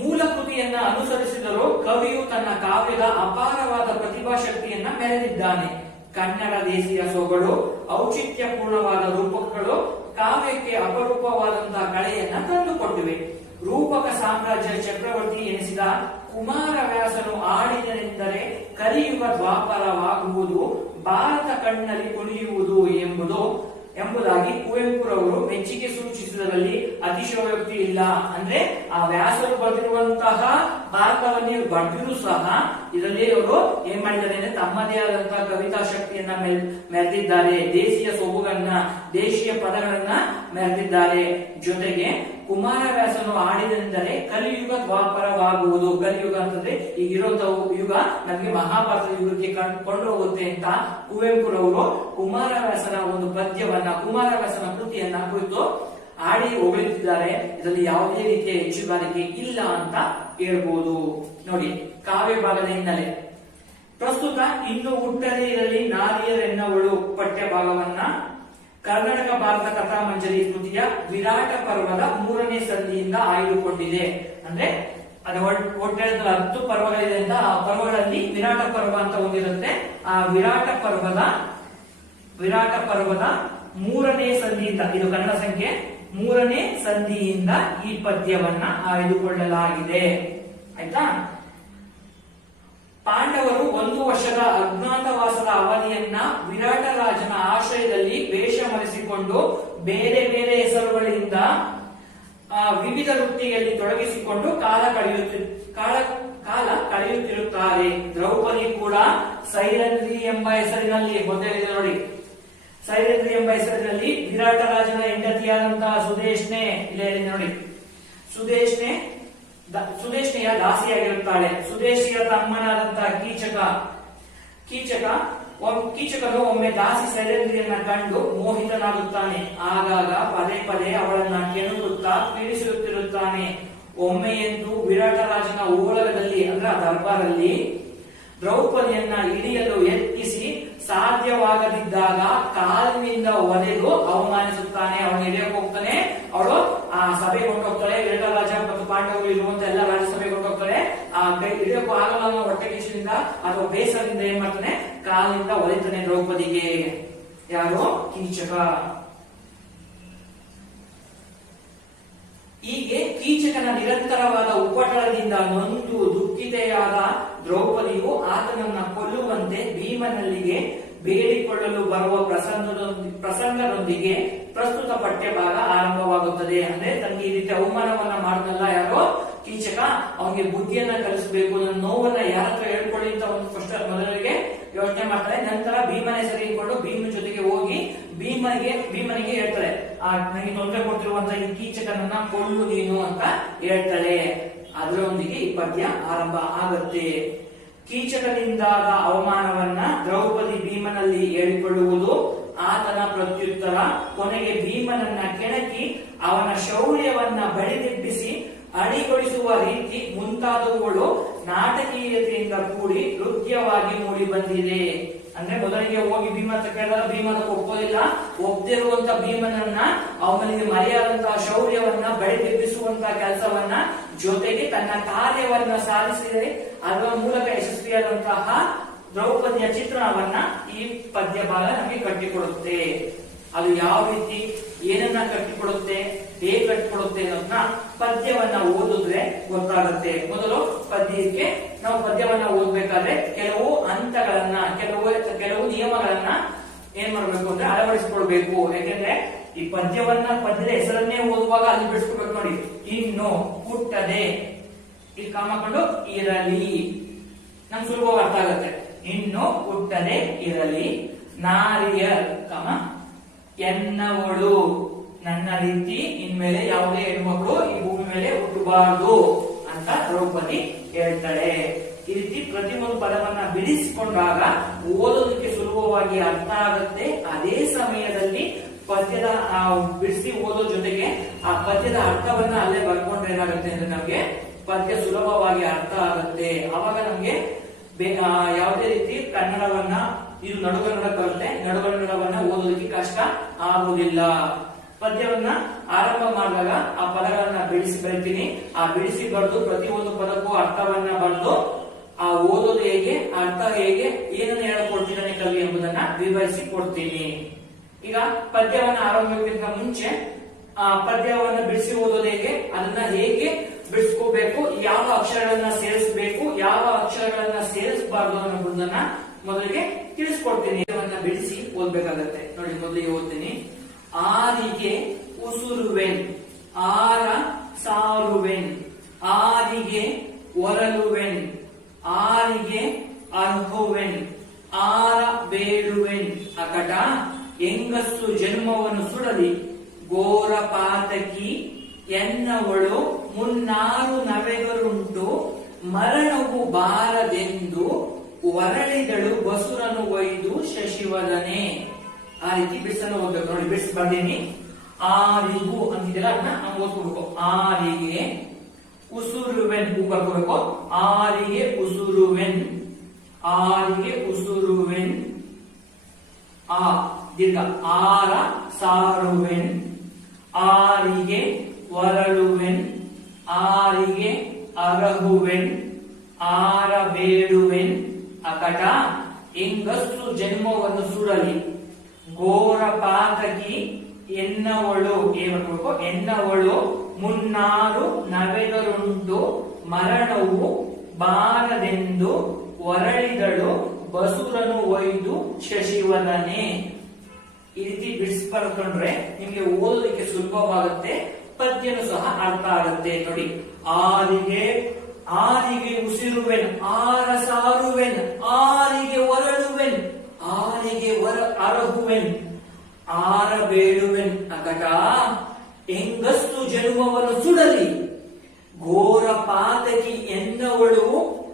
ಮೂಲ ಕೃತಿಯನ್ನ ಅನುಸರಿಸಿದರೂ ಕವಿಯು ತನ್ನ ಕಾವ್ಯದ ಅಪಾರವಾದ ಪ್ರತಿಭಾ ಶಕ್ತಿಯನ್ನ ಮೆರೆದಿದ್ದಾನೆ. ಕನ್ನಡ ದೇಶೀಯ ಸೊಗಡು, ಔಚಿತ್ಯಪೂರ್ಣವಾದ ರೂಪಕಗಳು ಕಾವ್ಯಕ್ಕೆ ಅಪರೂಪವಾದಂತಹ ಕಳೆಯನ್ನ ತಂದುಕೊಟ್ಟಿವೆ. ರೂಪಕ ಸಾಮ್ರಾಜ್ಯ ಚಕ್ರವರ್ತಿ ಎನಿಸಿದ ಕುಮಾರವ್ಯಾಸನು ಆಡಿದನೆಂದರೆ ಕಲಿಯುಗ ದ್ವಾಪರವಾಗುವುದು, ಭಾರತ ಕಣ್ಣಲ್ಲಿ ಕುಣಿಯುವುದು ಎಂಬುದಾಗಿ ಕುವೆಂಪುರವರು ಮೆಚ್ಚುಗೆ ಸೂಚಿಸುವುದರಲ್ಲಿ ಅತಿಶಯೋಕ್ತಿ ಇಲ್ಲ. ಅಂದ್ರೆ ಆ ವ್ಯಾಸರು ಬರೆದಿರುವಂತಹ ಭಾರತವನ್ನೇ ಬರೆದಿರು ಸಹ ಇದರಲ್ಲಿ ಅವರು ಏನ್ ಮಾಡಿದ್ದಾರೆ ಅಂದ್ರೆ ತಮ್ಮದೇ ಆದಂತಹ ಕವಿತಾ ಶಕ್ತಿಯನ್ನ ಮೆರೆದಿದ್ದಾರೆ. ದೇಶೀಯ ಸೊಬಗನ್ನ, ದೇಶೀಯ ಪದಗಳನ್ನ ಮೆರೆದಿದ್ದಾರೆ. ಜೊತೆಗೆ ಕುಮಾರವ್ಯಾಸನು ಆಡಿದೆಂದರೆ ಕಲಿಯುಗ ದ್ವಾಪರವಾಗುವುದು. ಕಲಿಯುಗ ಅಂತಂದ್ರೆ ಈಗಿರುವಂತಹ ಯುಗ ನಮಗೆ ಮಹಾಭಾರತ ಯುಗಕ್ಕೆ ಕೊಂಡು ಹೋಗುತ್ತೆ ಅಂತ ಕುವೆಂಪುರವರು ಕುಮಾರವ್ಯಾಸನ ಒಂದು ಪದ್ಯವನ್ನ, ಕುಮಾರವ್ಯಾಸನ ಕೃತಿಯನ್ನ ಕುರಿತು ಆಡಿ ಹೊಗಳುತ್ತಿದ್ದಾರೆ. ಇದರಲ್ಲಿ ಯಾವುದೇ ರೀತಿಯ ಹೆಚ್ಚುಗಾರಿಕೆ ಇಲ್ಲ ಅಂತ ಹೇಳ್ಬೋದು. ನೋಡಿ, ಕಾವ್ಯ ಭಾಗದ ಹಿನ್ನೆಲೆ. ಪ್ರಸ್ತುತ ಇನ್ನು ಹುಟ್ಟದೇ ಇರಲಿ ನಾರಿಯರೆನ್ನವಳು ಪಠ್ಯ ಭಾಗವನ್ನ ಕರ್ನಾಟಕ ಭಾರತ ಕಥಾಮಂಜರಿ ಕೃತಿಯ ವಿರಾಟ ಪರ್ವದ 3ನೇ ಸಂಧಿಯಿಂದ ಆಯ್ದುಕೊಂಡಿದೆ. ಅಂದ್ರೆ ಅದು ಒಟ್ಟೆ 10 ಪರ್ವಗಳಿದೆ ಅಂತ ಆ ಪರ್ವಗಳಲ್ಲಿ ವಿರಾಟ ಪರ್ವ ಅಂತ ಒಂದಿರುತ್ತೆ. ಆ ವಿರಾಟ ಪರ್ವದ 3ನೇ ಸಂಧಿಯಿಂದ, ಇದು ಕನ್ನಡ ಸಂಖ್ಯೆ 3ನೇ ಸಂಧಿಯಿಂದ ಈ ಪದ್ಯವನ್ನ ಆಯ್ದುಕೊಳ್ಳಲಾಗಿದೆ. ಆಯ್ತಾ? ಪಾಂಡವರು 1 ವರ್ಷದ ಅಜ್ಞಾತವಾಸದ ಅವಧಿಯನ್ನ ವಿರಾಟ ರಾಜನ ಆಶ್ರಯದಲ್ಲಿ ವೇಷ ಮರೆಸಿಕೊಂಡು ಬೇರೆ ಬೇರೆ ಹೆಸರುಗಳಿಂದ ವಿವಿಧ ವೃತ್ತಿಯಲ್ಲಿ ತೊಡಗಿಸಿಕೊಂಡು ಕಾಲ ಕಳೆಯುತ್ತಿರುತ್ತಾರೆ. ದ್ರೌಪದಿ ಕೂಡ ಸೈರಂಧ್ರಿ ಎಂಬ ಹೆಸರಿನಲ್ಲಿ, ಮೊದಲಿದೆ ನೋಡಿ, ಸೈರಂಧ್ರಿ ಎಂಬ ಹೆಸರಿನಲ್ಲಿ ವಿರಾಟ ರಾಜನ ಹೆಂಡತಿಯಾದಂತಹ ಸುದೇಶ್ನೆ, ಇಲ್ಲೇ ನೋಡಿ, ಸುದೇಶ್ನೆಯ ದಾಸಿಯಾಗಿರುತ್ತಾಳೆ. ಸುದೇಶಿಯ ತಮ್ಮನಾದಂತಹ ಕೀಚಕನು ಒಮ್ಮೆ ದಾಸಿ ಸೈರಂಧ್ರಿಯನ್ನ ಕಂಡು ಮೋಹಿತನಾಗುತ್ತಾನೆ. ಆಗಾಗ ಪದೇ ಪದೇ ಅವಳನ್ನ ಕೆಣಕುತ್ತಾ ಪೀಡಿಸುತ್ತಿರುತ್ತಾನೆ. ಒಮ್ಮೆಯಂತೂ ವಿರಾಟ ರಾಜನ ಓಲಗದಲ್ಲಿ ಅಂದ್ರೆ ದರ್ಬಾರಲ್ಲಿ ದ್ರೌಪದಿಯನ್ನ ಹಿಡಿಯಲು ಯತ್ನಿಸಿ ಸಾಧ್ಯವಾಗದಿದ್ದಾಗ ಕಾಲಿನಿಂದ ಒಡೆದು ಅವಮಾನಿಸುತ್ತಾನೆ. ಅವನು ಹಿಡಿಯಕ್ಕೆ ಹೋಗ್ತಾನೆ, ಅವಳು ಆ ಸಭೆಗೆ ಹೊರಟೋಗ್ತಾಳೆ. ವಿರಾಟ ರಾಜ ಮತ್ತು ಪಾಂಡವರು ಇರುವಂತ ಎಲ್ಲ ರಾಜ್ಯಸಭೆಗೆ ಹೊರಟೋಗ್ತಾಳೆ. ಆ ಕೈ ಹಿಡಿಯಕ್ಕೂ ಆಗಲ್ಲ ಹೊಟ್ಟೆ ಕಿಶಿನಿಂದ ಅಥವಾ ಬೇಸರದಿಂದ ಏನ್ ಮಾಡ್ತಾನೆ, ಕಾಲಿನಿಂದ ಒಲಿತಾನೆ ದ್ರೌಪದಿಗೆ. ಯಾರು? ಕೀಚಕ. ಹೀಗೆ ಕೀಚಕನ ನಿರಂತರವಾದ ಉಪಟಳದಿಂದ ನೊಂದು ದುಃಖಿತೆಯಾದ ದ್ರೌಪದಿಯು ಆತನನ್ನ ಕೊಲ್ಲುವಂತೆ ಭೀಮನಲ್ಲಿಗೆ ಬೇಡಿಕೊಳ್ಳಲು ಬರುವ ಪ್ರಸಂಗದೊಂದಿಗೆ ಪ್ರಸ್ತುತ ಪಠ್ಯಭಾಗ ಆರಂಭವಾಗುತ್ತದೆ. ಅಂದ್ರೆ ತನಗೆ ಈ ರೀತಿ ಅವಮಾನವನ್ನ ಮಾಡಲ್ಲ ಯಾರೋ ಕೀಚಕ, ಅವನಿಗೆ ಬುದ್ಧಿಯನ್ನ ಕಲಿಸಬೇಕು, ನನ್ನ ನೋವನ್ನ ಯಾರ ಹತ್ರ ಹೇಳ್ಕೊಳ್ಳಿ ಅಂತ ಒಂದು ಫಸ್ಟ್ ಮೊದಲಿಗೆ ಯೋಚನೆ ಮಾಡ್ತಾರೆ. ನಂತರ ಭೀಮನ ಹೆಸರಿಕೊಂಡು ಭೀಮನ ಜೊತೆಗೆ ಹೋಗಿ ಭೀಮನಿಗೆ ಹೇಳ್ತಾಳೆ, ನನಗೆ ತೊಂದರೆ ಕೊಡ್ತಿರುವಂತ ಈ ಕೀಚಕನನ್ನ ಕೊಲ್ಲು ನೀನು ಅಂತ ಹೇಳ್ತಾಳೆ. ಅದರೊಂದಿಗೆ ಈ ಪದ್ಯ ಆರಂಭ ಆಗುತ್ತೆ. ಕೀಚಕನಿಂದಾದ ಅವಮಾನವನ್ನ ದ್ರೌಪದಿ ಭೀಮನಲ್ಲಿ ಹೇಳಿಕೊಳ್ಳುವುದು, ಆತನ ಪ್ರತ್ಯುತ್ತರ. ಕೊನೆಗೆ ಭೀಮನನ್ನ ಕೆಣಕಿ ಅವನ ಶೌರ್ಯವನ್ನ ಬಡಿದೆಬ್ಬಿಸಿ ಅಣಿಗೊಳಿಸುವ ರೀತಿ ಮುಂತಾದವುಗಳು ನಾಟಕೀಯತೆಯಿಂದ ಕೂಡಿ ನೃತ್ಯವಾಗಿ ಮೂಡಿ ಬಂದಿದೆ. ಅಂದ್ರೆ ಮೊದಲಿಗೆ ಹೋಗಿ ಭೀಮ ಅಂತ ಕೇಳಿದಾಗ ಭೀಮ ಒಪ್ಪೋದಿಲ್ಲ. ಒಪ್ಪದಿರುವಂತ ಭೀಮನನ್ನ ಅವನಿಗೆ ಮರೆಯಾದಂತಹ ಶೌರ್ಯವನ್ನ ಬಡಿದೆಬ್ಬಿಸುವಂತಹ ಕೆಲಸವನ್ನ ಜೊತೆಗೆ ತನ್ನ ಕಾರ್ಯವನ್ನ ಸಾಧಿಸಿದೆ. ಅದರ ಮೂಲಕ ಯಶಸ್ವಿಯಾದಂತಹ ದ್ರೌಪದಿಯ ಚಿತ್ರಣವನ್ನ ಈ ಪದ್ಯ ಭಾಗ ನಮಗೆ ಕಟ್ಟಿಕೊಡುತ್ತೆ. ಅದು ಯಾವ ರೀತಿ ಏನನ್ನ ಕಟ್ಟಿಕೊಡುತ್ತೆ, ಹೇಗೆ ಕಟ್ಟಿಕೊಡುತ್ತೆ ಅನ್ನೋದನ್ನ ಪದ್ಯವನ್ನ ಓದಿದ್ರೆ ಗೊತ್ತಾಗುತ್ತೆ. ಮೊದಲು ಪದ್ಯಕ್ಕೆ ನಾವು ಪದ್ಯವನ್ನ ಓದ್ಬೇಕಾದ್ರೆ ಕೆಲವು ಹಂತಗಳನ್ನ ಕೆಲವು ನಿಯಮಗಳನ್ನ ಏನ್ ಮಾಡ್ಬೇಕು ಅಂದ್ರೆ ಅಳವಡಿಸಿಕೊಳ್ಬೇಕು. ಯಾಕೆಂದ್ರೆ ಈ ಪದ್ಯದ ಹೆಸರನ್ನೇ ಓದುವಾಗ ಅಲ್ಲಿ ಬಿಡಿಸ್ಕೊಳ್ಬೇಕು. ನೋಡಿ, ಇನ್ನು ಹುಟ್ಟದೆ ಈ ಕಾಮಕೊಂಡು ಇರಲಿ, ನಮ್ಗೆ ಸುಲಭವಾಗಿ ಅರ್ಥ ಆಗುತ್ತೆ. ಇನ್ನು ಹುಟ್ಟದೆ ಇರಲಿ, ನಾರಿಯರ್ ಎನ್ನವಳು, ನನ್ನ ರೀತಿ ಇನ್ಮೇಲೆ ಯಾವುದೇ ಹೆಣ್ಮಕ್ಳು ಈ ಭೂಮಿ ಮೇಲೆ ಹುಟ್ಟಬಾರದು ಅಂತ ದ್ರೌಪದಿ ಹೇಳ್ತಾಳೆ. ಈ ರೀತಿ ಪ್ರತಿಯೊಂದು ಪದವನ್ನ ಬಿಡಿಸಿಕೊಂಡಾಗ ಓದೋದಕ್ಕೆ ಸುಲಭವಾಗಿ ಅರ್ಥ ಆಗುತ್ತೆ. ಅದೇ ಸಮಯದಲ್ಲಿ ಪದ್ಯದ ಬಿಡಿಸಿ ಓದೋ ಜೊತೆಗೆ ಆ ಪದ್ಯದ ಅರ್ಥವನ್ನ ಅಲ್ಲೇ ಬರ್ಕೊಂಡ್ರೆ ಏನಾಗುತ್ತೆ ಅಂದ್ರೆ ನಮ್ಗೆ ಪದ್ಯ ಸುಲಭವಾಗಿ ಅರ್ಥ ಆಗುತ್ತೆ. ಅವಾಗ ನಮ್ಗೆ ಯಾವುದೇ ರೀತಿ ಕನ್ನಡವನ್ನ ಇದು ನಡುಗನ್ನಡ ಬರುತ್ತೆ, ನಡುಗನ್ನಡವನ್ನ ಓದೋದಕ್ಕೆ ಕಷ್ಟ ಆಗುವುದಿಲ್ಲ. ಪದ್ಯವನ್ನ ಆರಂಭ ಮಾಡಿದಾಗ ಆ ಪದಗಳನ್ನ ಬಿಡಿಸಿ ಬರೀತೀನಿ. ಆ ಬಿಡಿಸಿ ಬರೆದು ಪ್ರತಿಯೊಂದು ಪದಕ್ಕೂ ಅರ್ಥವನ್ನ ಬರೆದು ಆ ಓದೋದು ಹೇಗೆ, ಅರ್ಥ ಹೇಗೆ, ಏನನ್ನ ಹೇಳ್ಕೊಡ್ತಿದ್ದಾನೆ ಕವಿ ಎಂಬುದನ್ನ ವಿವರಿಸಿ ಕೊಡ್ತೀನಿ. ಈಗ ಪದ್ಯವನ್ನ ಆರಂಭಕ್ಕಿಂತ ಮುಂಚೆ ಆ ಪದ್ಯವನ್ನ ಬಿಡಿಸಿ ಓದೋದು ಹೇಗೆ, ಅದನ್ನ ಹೇಗೆ ಬಿಡಿಸ್ಕೋಬೇಕು, ಯಾವ ಅಕ್ಷರಗಳನ್ನ ಸೇರಿಸಬೇಕು, ಯಾವ ಅಕ್ಷರಗಳನ್ನ ಸೇರಿಸಬಾರ್ದು ಅನ್ನೋದನ್ನ ಮೊದಲಿಗೆ ತಿಳಿಸ್ಕೊಡ್ತೀನಿ. ಇದನ್ನ ಬಿಡಿಸಿ ಓದ್ಬೇಕಾಗತ್ತೆ. ನೋಡಿ, ಮೊದಲಿಗೆ ಓದ್ತೀನಿ. ಆರಿಗೆ ಉಸುರುವೆನ್, ಆರ ಸಾರುವೆನ್, ಆರಿಗೆ ಒರಲುವೆನ್, ಆರಿಗೆ ಅರ್ಹುವೆನ್, ಆರ ಬೇಡುವೆನ್ ಅಕಟ, ಹೆಂಗಸ್ಸು ಜನ್ಮವನ್ನು ಸುಡಲಿ, ಘೋರ ಪಾತಕಿ ಎನ್ನವಳು ಮುನ್ನಾರು ನವೆಗರುಂಟು, ಮರಣವು ಬಾರದೆಂದು ವರಳಿದಳು ಬಸುರನು ಒಯ್ದು ಶಶಿವದನೆ. ಆ ರೀತಿ ಬಿಡಿಸನ್ನು ಓದ್ಬೇಕು. ನೋಡಿ, ಬಿಡಿಸಿ ಬರ್ದೇನಿ. ಆರಿಗೂ ಅಂತಿದೆಲ್ಲ ಅದನ್ನ ನಾವು ಓದ್ಕೋಬೇಕು. ಆರಿಗೆ ಉಸುರುವೆನ್ ಬರ್ಕೋಬೇಕು. ಆರಿಗೆ ಉಸುರುವೆನ್, ಆರಿಗೆ ಉಸುರುವೆನ್, ಆ ದೀರ್ಘ, ಆರ ಸಾರುವೆನ್, ಆರಿಗೆ ಒರಳುವೆನ್, ಆರಿಗೆ ಅರಹುವೆನ್, ಆರ ಬೇಡುವೆನ್ ಅಕಟ, ಹೆಂಗಸ್ಸು ಜನ್ಮವನ್ನು ಸುಡಲಿ, ಘೋರ ಪಾತಕಿ ಎನ್ನವಳು ಏನ್ಬೇಕು, ಎನ್ನವಳು ಮುನ್ನಾರು ನವೆದರುಂಟು, ಮರಣವು ಬಾರದೆಂದು ಒರಳಿದಳು ಬಸುರನು ಒಯ್ದು ಶಶಿವದನೆ. ಈ ರೀತಿ ಬಿಡಿಸ್ಕೊಂಡ್ರೆ ನಿಮ್ಗೆ ಓದೋದಕ್ಕೆ ಸುಲಭವಾಗುತ್ತೆ, ಪದ್ಯನು ಸಹ ಅರ್ಥ ಆಗುತ್ತೆ. ನೋಡಿ, ಆರಿಗೆ ಉಸಿರುವೆನ್, ಆರ ಸಾರುವೆನ್, ಆರಿಗೆ ಒರಳುವೆನ್, ಆರಿಗೆ ಅರಹುವೆನ್, ಆರ ಬೇಡುವೆನ್ ಅಕಟ, ಹೆಂಗಸ್ಸು ಜನ್ಮವನ್ನು ಸುಡಲಿ, ಘೋರ ಪಾತಕಿ ಎನ್ನವಳು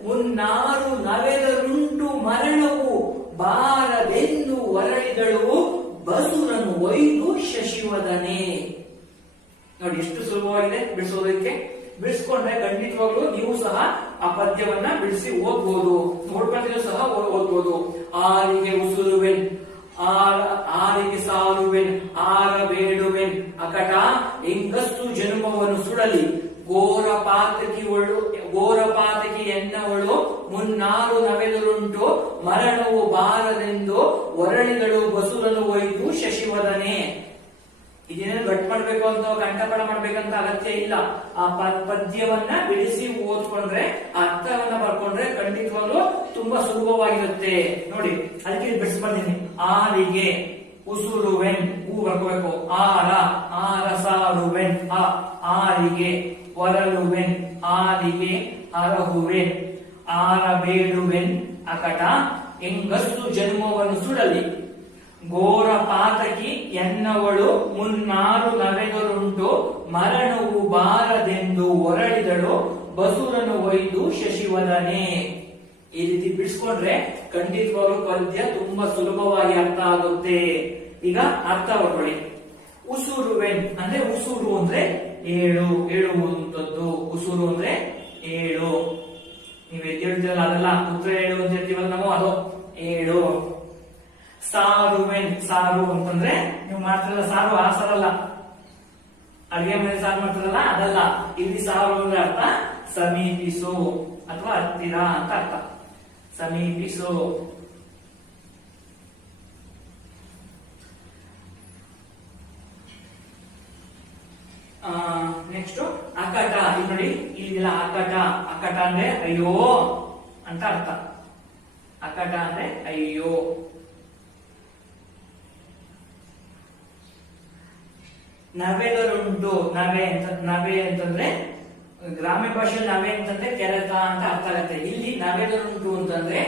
ಮುನ್ನಾರು ನವೆದರುಂಟು, ಮರಣವು ಬಾರದೆಂದು ಒರಳಿದಳು ಬಸುರನು ಒಯ್ದು ಶಶಿವದನೆ. ನೋಡಿ, ಎಷ್ಟು ಸುಲಭವಾಗಿದೆ ಬಿಡಿಸೋದಕ್ಕೆ. ಬಿಡಿಸ್ಕೊಂಡ್ರೆ ಖಂಡಿತವಾಗ್ಲೂ ನೀವು ಸಹ ಆ ಪದ್ಯವನ್ನ ಬಿಡಿಸಿ ಓದ್ಬೋದು, ನೋಡ್ಕೊಂಡ್ರೂ ಸಹ ಓದ್ಬೋದು. ಆರಿಗೆ ಉಸುರುವೆನ್, ಆರಿಗೆ ಸಾರುವೆನ್, ಆರ ಬೇಡುವೆನ್ ಅಕಟ, ಹೆಂಗಸ್ಸು ಜನ್ಮವನ್ನು ಸುಡಲಿ, ಘೋರ ಪಾತಕಿ ಎನ್ನವಳು ಮುನ್ನಾರು ನವೆದರುಂಟು, ಮರಣವು ಬಾರದೆಂದು ಒರಳಿದಳು ಬಸುರನು ಒಯ್ದು ಶಶಿವದನೆ. ಇದೇನು ಗಟ್ ಮಾಡ್ಬೇಕು ಅಂತ ಕಂಠಪಾಠ ಮಾಡ್ಬೇಕಂತ ಅಗತ್ಯ ಇಲ್ಲ. ಆ ಪದ್ಯವನ್ನ ಬಿಡಿಸಿ ಓದ್ಕೊಂಡ್ರೆ, ಅರ್ಥವನ್ನ ಬರ್ಕೊಂಡ್ರೆ ಖಂಡಿತವಾಗ್ಲೂ ತುಂಬಾ ಸುಲಭವಾಗಿರುತ್ತೆ. ನೋಡಿ, ಅದಕ್ಕೆ ಬಿಡಿಸ್ಬಂದಿನಿ. ಆರಿಗೆ ಉಸುರುವೆನ್, ಹೂ ಬರ್ಕೋಬೇಕು. ಆರ ಸಾರುವೆನ್, ಆರಿಗೆ ಒರಳುವೆನ್, ಆರಿಗೆ ಅರಹುವೆನ್, ಆರ ಬೇಡುವೆನ್ ಅಕಟ, ಹೆಂಗಸ್ಸು ಜನ್ಮವನ್ನು ಸುಡಲಿ, ಘೋರ ಪಾತಕಿ ಎನ್ನವಳು ಮುನ್ನಾರು ನವೆದರುಂಟು, ಮರಣವು ಬಾರದೆಂದು ಒರಳಿದಳು ಬಸುರನು ಒಯ್ದು ಶಶಿವದನೆ. ಈ ರೀತಿ ಬಿಡಿಸ್ಕೊಂಡ್ರೆ ಖಂಡಿತವಾಗ್ಲೂ ಪದ್ಯ ತುಂಬಾ ಸುಲಭವಾಗಿ ಅರ್ಥ ಆಗುತ್ತೆ. ಈಗ ಅರ್ಥ ಬರ್ಕೊಳ್ಳಿ. ಉಸುರುವೆನ್ ಅಂದ್ರೆ ಉಸುರು ಅಂದ್ರೆ ಏಳು, ಏಳುವಂತದ್ದು. ಉಸುರು ಅಂದ್ರೆ ಏಳು. ನೀವು ಎದ್ದೇಳ್ತೀವಲ್ಲ ಅದಲ್ಲ, ಉತ್ತರ ಏಳು ಅಂತ ಹೇಳ್ತೀವಲ್ಲ ನಾವು, ಅದು ಏಳು. ಸಾರುವೆನ್, ಸಾರು ಅಂತಂದ್ರೆ ನೀವು ಮಾಡ್ತಿರಲ್ಲ ಸಾರು, ಆ ಸಾರಲ್ಲ, ಅಡಿಗೆ ಮನೆ ಸಾರು ಮಾಡ್ತಿರಲ್ಲ ಅದಲ್ಲ. ಇಲ್ಲಿ ಸಾರು ಅಂದ್ರೆ ಅರ್ಥ ಸಮೀಪಿಸು ಅಥವಾ ಹತ್ತಿರ ಅಂತ ಅರ್ಥ. ಸಮೀಪಿಸು. ನೆಕ್ಸ್ಟ್ ಅಕಟ. ಇಲ್ಲಿ ನೋಡಿ, ಇಲ್ಲಿಲ್ಲ ಅಕಟ. ಅಕಟ ಅಂದ್ರೆ ಅಯ್ಯೋ ಅಂತ ಅರ್ಥ. ಅಕಟ ಅಂದ್ರೆ ಅಯ್ಯೋ. ನವೆದರುಂಟು. ನವೆ ಅಂತಂದ್ರೆ ಗ್ರಾಮ್ಯ ಭಾಷೆಯಲ್ಲಿ ನವೆ ಅಂತಂದ್ರೆ ಕೆರೆತ ಅಂತ ಅರ್ಥ ಆಗುತ್ತೆ. ಇಲ್ಲಿ ನವೆದರುಂಟು ಅಂತಂದ್ರೆ